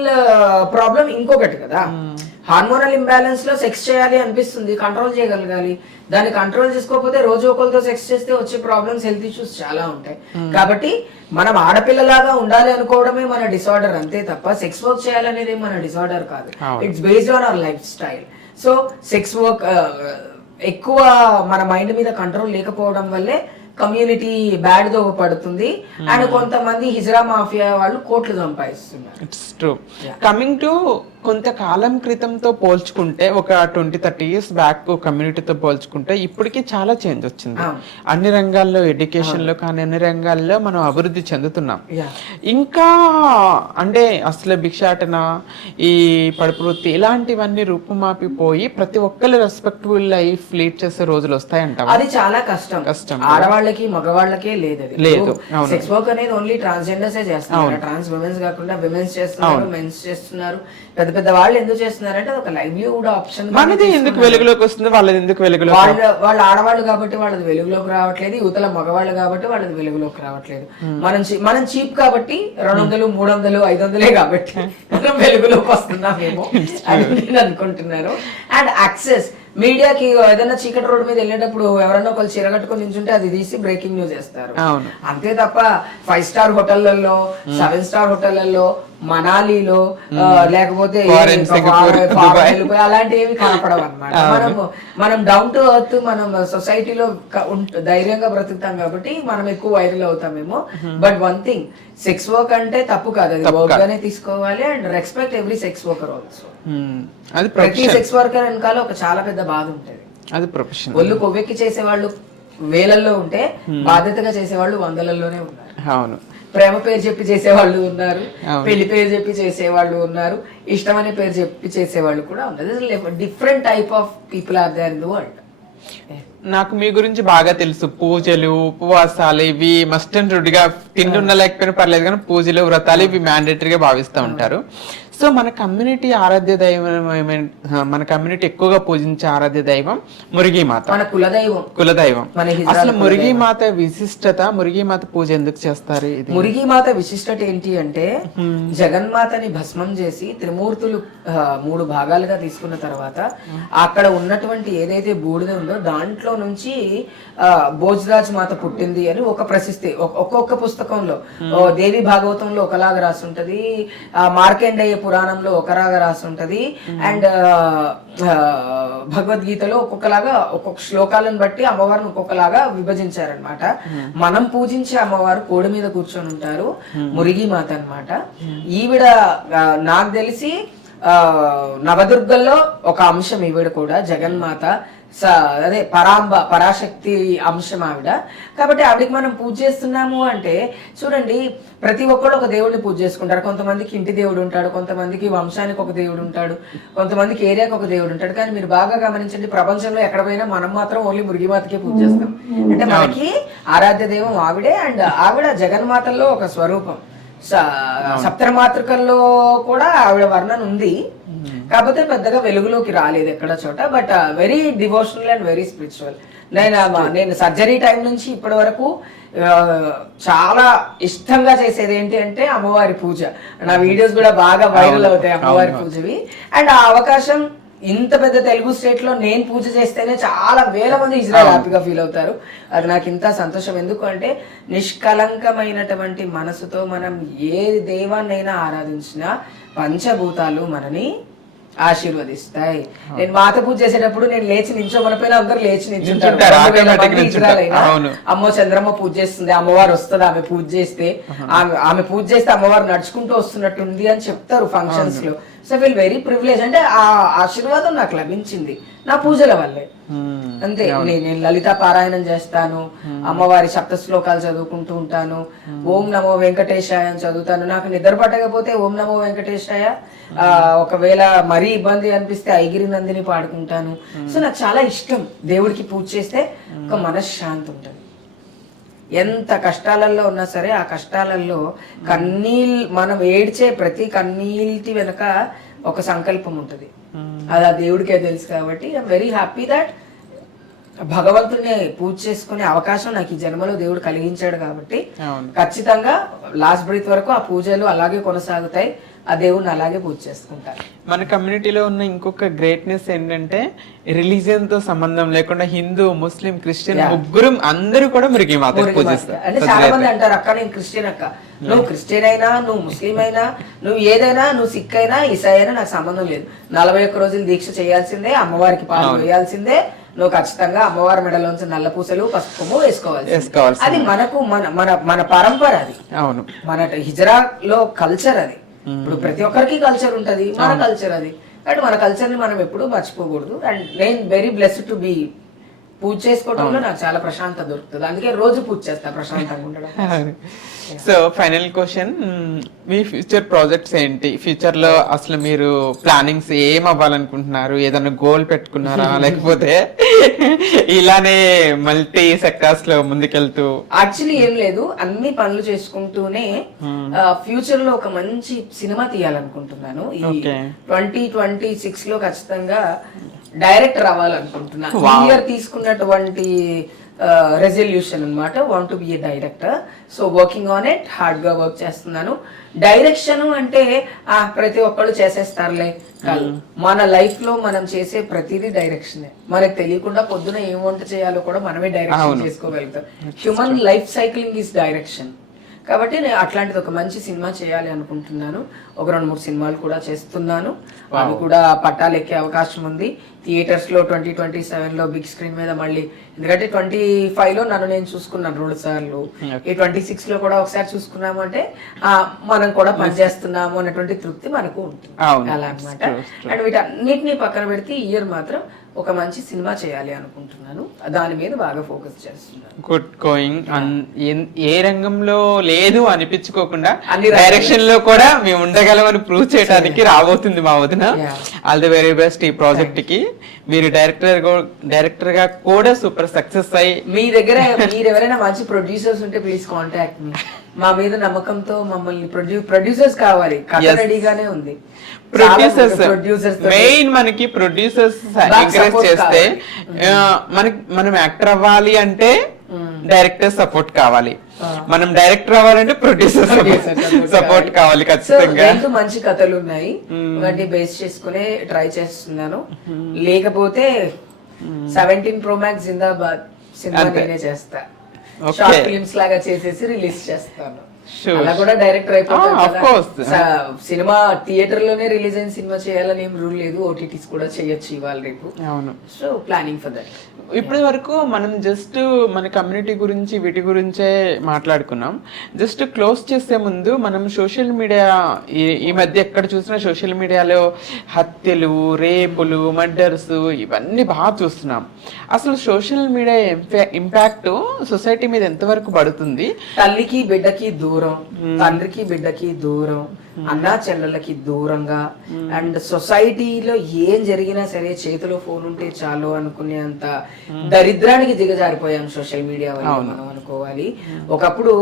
ప్రాబ్లం ఇంకొకటి కదా. హార్మోనల్ ఇంబ్యాలెన్స్ లో సెక్స్ చేయాలి అనిపిస్తుంది, కంట్రోల్ చేయగలగాలి. దాన్ని కంట్రోల్ చేసుకోకపోతే రోజు ఒకరితో సెక్స్ చేస్తే వచ్చే ప్రాబ్లమ్స్, హెల్త్ ఇష్యూస్ చాలా ఉంటాయి. కాబట్టి మనం ఆడపిల్లలాగా ఉండాలి అనుకోవడమే మన డిసార్డర్, అంతే తప్ప సెక్స్ వర్క్ చేయాలనేది మన డిసార్డర్ కాదు. It's based on our life style. So sex work ఎక్కువ మన మైండ్ మీద కంట్రోల్ లేకపోవడం వల్లే కమ్యూనిటీ బ్యాడ్ దోవ పడుతుంది. అండ్ కొంతమంది హిజ్రా మాఫియా వాళ్ళు కోట్లు సంపాదిస్తున్నారు. It's true. కమింగ్ టు కొంతకాలం క్రితంతో పోల్చుకుంటే, ఒక 20-30 years బ్యాక్ కమ్యూనిటీతో పోల్చుకుంటే ఇప్పటికీ చాలా చేంజ్ వచ్చింది. అన్ని రంగాల్లో, ఎడ్యుకేషన్ లో కానీ అన్ని రంగాల్లో మనం అభివృద్ధి చెందుతున్నాం. ఇంకా అంటే అసలు భిక్షాటన, ఈ పడుపు వృత్తి ఇలాంటివన్నీ రూపుమాపిపోయి ప్రతి ఒక్కరు రెస్పెక్టబుల్ లైఫ్ లీడ్ చేసే రోజులు వస్తాయంట. అది చాలా కష్టం. ఆడవాళ్ళకి మగవాళ్ళకే లేదు. సెక్స్ వర్క్ అనేది ఓన్లీ ట్రాన్స్జెండర్స్ చేస్తున్నారు. ట్రాన్స్ విమెన్స్ కాకుండా విమెన్స్ చేస్తున్నారు, మెన్స్ చేస్తున్నారు. పెద్ద పెద్ద వాళ్ళు ఎందుకు చేస్తున్నారంటే ఒక లైవ్లీహుడ్ ఆప్షన్. మనది ఎందుకు వెలుగులోకి వస్తుంది, వాళ్ళది ఎందుకు వెలుగులో? వాళ్ళు ఆడవాళ్ళు కాబట్టి వాళ్ళది వెలుగులోకి రావట్లేదు, యువతల మగవాళ్ళు కాబట్టి వాళ్ళది వెలుగులోకి రావట్లేదు. మనం చీప్ కాబట్టి 200, 300, 500 కాబట్టి మనం వెలుగులోకి వస్తున్నామేమో అని నేను అనుకుంటున్నాను. అండ్ యాక్సెస్ మీడియాకి ఏదైనా చీకటి రోడ్డు మీద వెళ్ళేటప్పుడు ఎవరైనా ఒకళ్ళు చీర కట్టుకొని నించుంటే అది తీసి బ్రేకింగ్ న్యూస్ చేస్తారు. అంతే తప్ప 5 star హోటళ్లలో, 7 star హోటళ్లలో మనాలిలో లేకపోతే Foreign, Singapore, Dubai. వెళ్ళిపోయి అలాంటివి ఏమి కనపడవు అనమాట. మనం డౌన్ టు ఎర్త్, మనం సొసైటీలో ధైర్యంగా బ్రతుకుతాం కాబట్టి మనం ఎక్కువ వైరల్ అవుతామేమో. But one thing, sex work అంటే తప్పు కాదు, అది వర్క్ గానే తీసుకోవాలి. And respect every sex worker also. అది ప్రతి సెక్స్ వర్కర్ వెనకాల ఒక చాలా పెద్ద బాధ ఉంటది. అది ప్రొఫెషన్. ఒళ్ళు కొవ్వెక్కి చేసేవాళ్ళు వేలల్లో ఉంటే బాధ్యతగా చేసేవాళ్ళు వందలలోనే ఉన్నారు. అవును. ప్రేమ పేరు చెప్పి చేసేవాళ్ళు ఉన్నారు, పెళ్లి పేరు చెప్పి చేసేవాళ్ళు ఉన్నారు, ఇష్టం అనే పేరు చెప్పి చేసేవాళ్ళు కూడా ఉన్నారు. Different type of people are there in the world. నాకు మీ గురించి బాగా తెలుసు. పూజలు, ఉపవాసాలు ఇవి మస్ట్ అండ్ రుడ్గా, తిండున్న లేకపోయినా పర్లేదు కానీ పూజలు, వ్రతాలు ఇవి మ్యాండేటరీగా భావిస్తూ ఉంటారు. సో మన కమ్యూనిటీ ఆరాధ్య దైవం, మన కమ్యూనిటీ ఎక్కువగా పూజించే ఆరాధ్య దైవం మురిగీమాత, మన కులదైవం. అసలు మురిగీమాత విశిష్టత, మురిగీమాత పూజ ఎందుకు చేస్తారు? మురిగీమాత విశిష్టత ఏంటి అంటే, జగన్మాతని భస్మం చేసి త్రిమూర్తులు 3 భాగాలుగా తీసుకున్న తర్వాత అక్కడ ఉన్నటువంటి ఏదైతే బూడిద ఉందో దాంట్లో నుంచి భోజరాజ్ మాత పుట్టింది అని ఒక ప్రసిద్ధి. ఒక్కొక్క పుస్తకంలో, దేవి భాగవతంలో ఒకలాగా రాసి ఉంటది, మార్కండేయ పురాణంలో ఒకలాగా రాసి ఉంటది, అండ్ భగవద్గీతలో ఒక్కొక్కలాగా, ఒక్కొక్క శ్లోకాలను బట్టి అమ్మవారిని ఒక్కొక్కలాగా విభజించారనమాట. మనం పూజించే అమ్మవారు కోడి మీద కూర్చొని ఉంటారు, మురిగి మాత అన్నమాట. ఈవిడ నాకు తెలిసి నవదుర్గల్లో ఒక అంశం ఈవిడ కూడా, జగన్మాత అదే పరాశక్తి అంశం ఆవిడ. కాబట్టి ఆవిడకి మనం పూజ చేస్తున్నాము అంటే, చూడండి ప్రతి ఒక్కళ్ళు ఒక దేవుడిని పూజ చేసుకుంటారు. కొంతమందికి ఇంటి దేవుడు ఉంటాడు, కొంతమందికి వంశానికి ఒక దేవుడు ఉంటాడు, కొంతమందికి ఏరియాకి ఒక దేవుడు ఉంటాడు. కానీ మీరు బాగా గమనించండి, ప్రపంచంలో ఎక్కడ పోయినా మనం మాత్రం ఓన్లీ మురిగిమాతకే పూజ చేస్తాం. అంటే మనకి ఆరాధ్య దైవం ఆవిడే, అండ్ ఆవిడ జగన్మాతల్లో ఒక స్వరూపం. సప్తమాతృకల్లో కూడా ఆవిడ వర్ణన ఉంది, కాకపోతే పెద్దగా వెలుగులోకి రాలేదు ఎక్కడ చోట. But very devotional and very spiritual. నేను సర్జరీ టైం నుంచి ఇప్పటి వరకు చాలా ఇష్టంగా చేసేది ఏంటి అంటే అమ్మవారి పూజ. నా వీడియోస్ కూడా బాగా వైరల్ అవుతాయి అమ్మవారి పూజవి. అండ్ ఆ అవకాశం ఇంత పెద్ద తెలుగు స్టేట్ లో నేను పూజ చేస్తేనే చాలా వేల మంది ఇజ్రాయల్ హ్యాపీగా ఫీల్ అవుతారు. అది నాకు ఇంత సంతోషం. ఎందుకు అంటే నిష్కలంకమైనటువంటి మనసుతో మనం ఏ దైవాన్నైనా ఆరాధించినా పంచభూతాలు మనని ఆశీర్వదిస్తాయి. నేను మాత పూజ చేసేటప్పుడు నేను లేచి నించోమనిపోయినా అందరూ లేచి నించుంటారు. అమ్మో చంద్రమ్మ పూజ చేస్తుంది, అమ్మవారు వస్తుంది, ఆమె పూజ చేస్తే ఆమె పూజ చేస్తే అమ్మవారు నడుచుకుంటూ వస్తున్నట్టుంది అని చెప్తారు ఫంక్షన్స్ లో. So feel very privilege. అంటే ఆ ఆశీర్వాదం నాకు లభించింది నా పూజల వల్లే. అంతే. నేను లలిత పారాయణం చేస్తాను, అమ్మవారి సప్త శ్లోకాలు చదువుకుంటూ ఉంటాను, ఓం నమో వెంకటేశాయ అని చదువుతాను. నాకు నిద్ర పట్టకపోతే ఓం నమో వెంకటేశాయ, ఒకవేళ మరీ ఇబ్బంది అనిపిస్తే ఐగిరి నందిని పాడుకుంటాను. సో నాకు చాలా ఇష్టం. దేవుడికి పూజ చేస్తే ఒక మనశ్శాంతి ఉంటుంది. ఎంత కష్టాలలో ఉన్నా సరే ఆ కష్టాలలో మనం ఏడ్చే ప్రతి కన్నీటి వెనక ఒక సంకల్పం ఉంటుంది. అది ఆ దేవుడికే తెలుసు. కాబట్టి ఐఎమ్ వెరీ హ్యాపీ దట్ భగవంతుడిని పూజ చేసుకునే అవకాశం నాకు ఈ జన్మలో దేవుడు కలిగించాడు. కాబట్టి ఖచ్చితంగా లాస్ట్ బ్రీత్ వరకు ఆ పూజలు అలాగే కొనసాగుతాయి. ఆ దేవుడిని అలాగే పూజ చేసుకుంటారు. మన కమ్యూనిటీలో ఉన్న ఇంకొక గ్రేట్నెస్ ఏంటంటే, రిలీజియన్ తో సంబంధం లేకుండా హిందూ, ముస్లిం, క్రిస్టియన్ ముగ్గురు అందరూ కూడా మురిగి మాత పూజిస్తారు. అంటే చాలా మంది అంటారు, అక్క నేను క్రిస్టియన్ అక్క. నువ్వు క్రిస్టియన్ అయినా, నువ్వు ముస్లిం అయినా, నువ్వు ఏదైనా, నువ్వు సిక్ అయినా, ఈసాయి అయినా నాకు సంబంధం లేదు. 41 రోజులు దీక్ష చేయాల్సిందే, అమ్మవారికి పాలు వేయాల్సిందే, నువ్వు ఖచ్చితంగా అమ్మవారి మెడలోంచి నల్ల పూసలు పసుపు వేసుకోవాలి. అది మనకు మన పరంపర. అది మన హిజరా లో కల్చర్. అది ఇప్పుడు ప్రతి ఒక్కరికి కల్చర్ ఉంటది, మన కల్చర్ అది. అంటే మన కల్చర్ ని మనం ఎప్పుడూ మర్చిపోకూడదు. అండ్ నేను వెరీ బ్లెస్డ్ టు బీ పూజ చేసుకోవడంలో నాకు చాలా ప్రశాంతత దొరుకుతుంది. అందుకే రోజు పూజ చేస్తా ప్రశాంతంగా ఉండడం. సో ఫైనల్ క్వశ్చన్, మీ ఫ్యూచర్ ప్రాజెక్ట్స్ ఏంటి? ఫ్యూచర్ లో అసలు మీరు ప్లానింగ్స్ ఏం అవ్వాలనుకుంటున్నారు? ఏదైనా గోల్ పెట్టుకున్నారా, లేకపోతే ఇలానే మల్టీ సెక్టార్స్ లో ముందుకెళ్తూ? యాక్చువల్లీ ఏం లేదు, అన్ని పనులు చేసుకుంటూనే ఫ్యూచర్ లో ఒక మంచి సినిమా తీయాలనుకుంటున్నాను. ఈ 2026 లో ఖచ్చితంగా డైరెక్టర్ అవ్వాలనుకుంటున్నా. ఈ ఇయర్ తీసుకున్నటువంటి రెజల్యూషన్ అన్నమాట, want to be A director. So working on it, hard గా వర్క్ చేస్తున్నాను. డైరెక్షన్ అంటే ప్రతి ఒక్కళ్ళు చేసేస్తారులే కాదు. మన లైఫ్ లో మనం చేసే ప్రతిదీ డైరెక్షన్. మనకు తెలియకుండా పొద్దున ఏం వంట చేయాలో కూడా మనమే డైరెక్షన్ చేసుకోగలుగుతాం. Human life cycling is direction. కాబట్టి నేను అట్లాంటిది ఒక మంచి సినిమా చేయాలి అనుకుంటున్నాను. ఒక 2-3 సినిమాలు కూడా చేస్తున్నాను. అవి కూడా పట్టాలెక్కే అవకాశం ఉంది. థియేటర్స్ లో 2027 లో బిగ్ స్క్రీన్ మీద మళ్ళీ, ఎందుకంటే 25 లో నన్ను నేను చూసుకున్నాను 2 సార్లు, ఈ 26 లో కూడా ఒకసారి చూసుకున్నాము అంటే మనం కూడా పనిచేస్తున్నాము అన్నటువంటి తృప్తి మనకు ఉంటుంది. అలా అనమాట. అండ్ వీటన్నిటిని పక్కన పెడితే ఈ ఇయర్ మాత్రం ఒక మంచి సినిమా చేయాలి అనుకుంటున్నాను. దాని మీద బాగా ఫోకస్ చేస్తున్నాను. Good going. ఏ రంగంలో లేదు అనిపించుకోకుండా డైరెక్షన్ లో కూడా మేము ఉండగలమని ప్రూవ్ చేయడానికి రాబోతుంది మా వదిన. ఆల్ ది వెరీ బెస్ట్ ఈ ప్రాజెక్ట్ కి. మీరు డైరెక్టర్ గా కూడా సూపర్ సక్సెస్ అయ్యి, మీ దగ్గర మీరు ఎవరైనా మంచి ప్రొడ్యూసర్స్ ఉంటే ప్లీజ్ కాంటాక్ట్ మీ. మా మీద నమ్మకంతో మమ్మల్ని ప్రొడ్యూసర్స్ కావాలి. కథ రెడీగానే ఉంది. ప్రొడ్యూసర్స్ మెయిన్ మనకి ప్రొడ్యూసర్స్ ఎంకరేజ్ చేస్తే మనం యాక్టర్ అవ్వాలి అంటే డైరెక్టర్ సపోర్ట్ కావాలి, మనం డైరెక్టర్ అవ్వాలంటే ప్రొడ్యూసర్ సపోర్ట్ కావాలి ఖచ్చితంగా. మంచి కథలు ఉన్నాయి, వాటిని బేస్ చేసుకునే ట్రై చేస్తున్నాను. లేకపోతే 17 Pro Max జిందాబాద్ సినిమా నేనే చేస్తా. షార్ట్ ఫిల్మ్స్ లాగా చేసేసి రిలీజ్ చేస్తాను. అలా కూడా డైరెక్టర్ అయిపోతాను. సినిమా థియేటర్ లోనే రిలీజ్ అయిన సినిమా చేయాలని ఏం రూల్ లేదు. ఓటీటీస్ కూడా చేయొచ్చు ఇవాళ రేపు. So planning for that. ఇప్పటి వరకు మనం జస్ట్ మన కమ్యూనిటీ గురించి వీటి గురించే మాట్లాడుకున్నాం. జస్ట్ క్లోజ్ చేసే ముందు మనం సోషల్ మీడియా ఈ మధ్య ఎక్కడ చూసినా సోషల్ మీడియాలో హత్యలు, రేపులు, మర్డర్స్ ఇవన్నీ బాగా చూస్తున్నాం. అసలు సోషల్ మీడియా ఇంపాక్ట్ సొసైటీ మీద ఎంతవరకు పడుతుంది? తల్లికి బిడ్డకి దూరం, తండ్రికి బిడ్డకి దూరం, అన్నా చెల్లెళ్ళకి దూరంగా, అండ్ సొసైటీలో ఏం జరిగినా సరే చేతిలో ఫోన్ ఉంటే చాలు అనుకునేంత దరిద్రానికి దిగజారిపోయాం సోషల్ మీడియా వల్ల మనం అనుకోవాలి. ఒకప్పుడు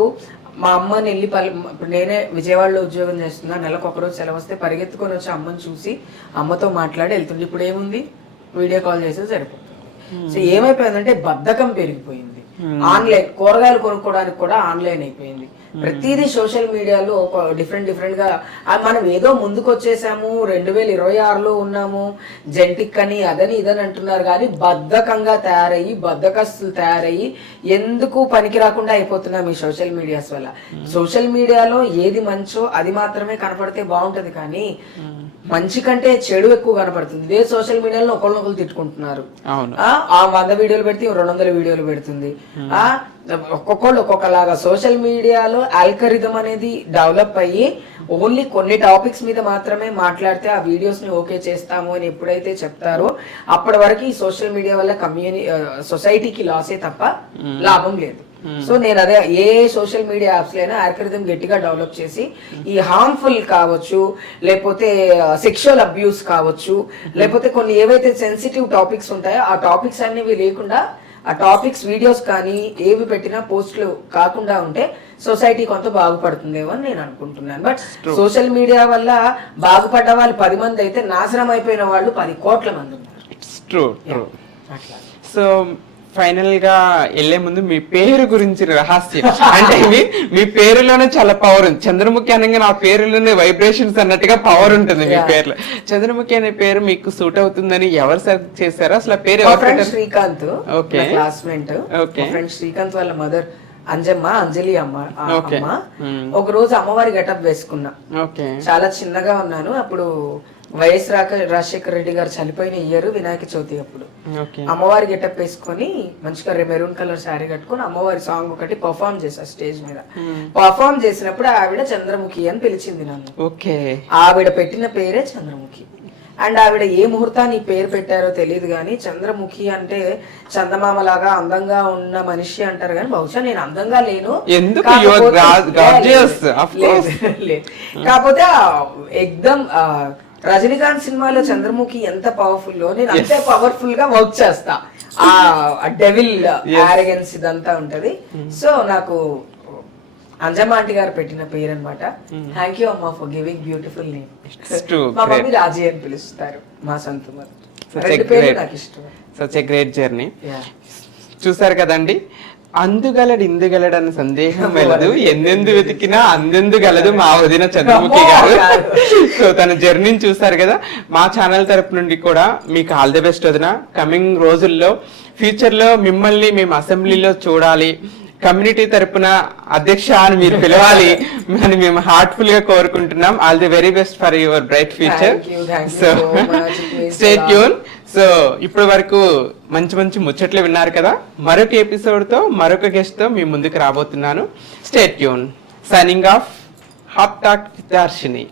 మా అమ్మని వెళ్ళి నేనే విజయవాడలో ఉద్యోగం చేస్తున్నా, నెలకు ఒకరోజు సెలవు వస్తే పరిగెత్తుకొని వచ్చి అమ్మని చూసి అమ్మతో మాట్లాడి వెళ్తుంది. ఇప్పుడు ఏముంది, వీడియో కాల్ చేస్తే సరిపోతుంది. సో ఏమైపోయిందంటే బద్ధకం పెరిగిపోయింది. ఆన్లైన్ కూరగాయలు కొనుక్కోవడానికి కూడా ఆన్లైన్ అయిపోయింది. ప్రతిదీ సోషల్ మీడియాలో ఒక డిఫరెంట్ గా మనం ఏదో ముందుకు వచ్చేసాము, 2026లో ఉన్నాము, జెంటిక్ అని అదని ఇదని అంటున్నారు. కానీ బద్ధకంగా తయారయ్యి, బద్ధకస్తులు తయారయ్యి ఎందుకు పనికి రాకుండా అయిపోతున్నాం ఈ సోషల్ మీడియాస్ వల్ల. సోషల్ మీడియాలో ఏది మంచో అది మాత్రమే కనపడితే బాగుంటది, కానీ మంచి కంటే చెడు ఎక్కువ కనపడుతుంది. ఇదే సోషల్ మీడియాలో ఒకళ్ళొకరు తిట్టుకుంటున్నారు. 100 వీడియోలు పెడితే 200 వీడియోలు పెడుతుంది. ఒక్కొక్కళ్ళు ఒక్కొక్కలాగా. సోషల్ మీడియాలో ఆల్గరిథం అనేది డెవలప్ అయ్యి ఓన్లీ కొన్ని టాపిక్స్ మీద మాత్రమే మాట్లాడితే ఆ వీడియోస్ ని ఓకే చేస్తాము అని ఎప్పుడైతే చెప్తారో అప్పటి వరకు ఈ సోషల్ మీడియా వల్ల సొసైటీకి లాసే తప్ప లాభం లేదు. సో నేను అదే ఏ సోషల్ మీడియా యాప్స్ లైనా ఆల్గరిథం గట్టిగా డెవలప్ చేసి ఈ హార్మ్ఫుల్ కావచ్చు, లేకపోతే సెక్షువల్ అబ్యూస్ కావచ్చు, లేకపోతే కొన్ని ఏవైతే సెన్సిటివ్ టాపిక్స్ ఉంటాయో ఆ టాపిక్స్ అనేవి లేకుండా, ఆ టాపిక్స్ వీడియోస్ కానీ ఏవి పెట్టినా పోస్టులు కాకుండా ఉంటే సొసైటీ కొంత బాగుపడుతుందేమో అని నేను అనుకుంటున్నాను. బట్ సోషల్ మీడియా వల్ల బాగుపడ్డ వాళ్ళు 10 మంది అయితే నాశనం అయిపోయిన వాళ్ళు 10 కోట్ల మంది ఉన్నారు. సో ఫైనల్ గా వెళ్లే ముందు మీ పేరు గురించి రహస్యం అంటే మీ పేరులోనే చాలా పవర్ ఉంది. చంద్రముఖి అనగా నా పేరులోనే వైబ్రేషన్స్ అన్నట్టుగా పవర్ ఉంటుంది మీ పేరులో. చంద్రముఖి అనే పేరు మీకు సూట్ అవుతుందని ఎవరు సెలెక్ట్ చేశారు? అసలు పేరు శ్రీకాంత్, క్లాస్మేట్. ఫ్రెండ్ శ్రీకాంత్ వాళ్ళ మదర్ అంజలి అమ్మ. ఒక రోజు అమ్మవారి గెటప్ వేసుకున్నా. చాలా చిన్నగా ఉన్నాను అప్పుడు. వైఎస్ రాజశేఖర రెడ్డి గారు చనిపోయిన ఇయర్ వినాయక చవితి అప్పుడు. అమ్మవారి గెటప్ వేసుకొని మంచిగా మెరూన్ కలర్ శారీ కట్టుకుని అమ్మవారి సాంగ్ ఒకటి పర్ఫార్మ్ చేశా స్టేజ్ మీద. పర్ఫార్మ్ చేసినప్పుడు ఆవిడ చంద్రముఖి అని పిలిచింది నన్ను. ఆవిడ పెట్టిన పేరే చంద్రముఖి. అండ్ ఆవిడ ఏ ముహూర్తాన్ని పేరు పెట్టారో తెలియదు కానీ చంద్రముఖి అంటే చందమామ లాగా అందంగా ఉన్న మనిషి అంటారు, కానీ బహుశా నేను అందంగా లేను. కాకపోతే ఎగ్దమ్ రజనీకాంత్ సినిమాలో చంద్రముఖి ఎంత పవర్ఫుల్ లో నేను అంతే పవర్ఫుల్ గా వర్క్ చేస్తా. ఆ డెవిల్ ఆరగెన్స్ ఇదంతా ఉంటది. సో నాకు అంజమ్మ ఆంటీ గారు పెట్టిన పేరు అనమాట. థ్యాంక్ యూ అమ్మా ఫర్ గివింగ్ బ్యూటిఫుల్ నేమ్. మా మమ్మీ రాజీ అని పిలుస్తారు, మా సొంత పేరు నాకు ఇష్టం. Such a great journey. చూసారు కదండి, అందుగలడు ఇందుగలడు అన్న సందేహం వెళ్ళదు, ఎందెందు వెతికినా అందెందు గలదు మా వదిన చంద్రముఖి గారు. సో తన జర్నీని చూసారు కదా. మా ఛానల్ తరపు నుండి కూడా మీకు ఆల్ ది బెస్ట్ వదిన. కమింగ్ రోజుల్లో ఫ్యూచర్ లో మిమ్మల్ని మేము అసెంబ్లీలో చూడాలి, కమ్యూనిటీ తరపున అధ్యక్ష అని మీరు పిలవాలి అని మేము హార్ట్ఫుల్ గా కోరుకుంటున్నాం. All the very best for your bright future. So stay tune. So ఇప్పటి వరకు మంచి మంచి ముచ్చట్లు విన్నారు కదా. మరొక ఎపిసోడ్ తో మరొక గెస్ట్ తో మీ ముందుకు రాబోతున్నాను. Stay tune. Signing off hot talk with Darshini.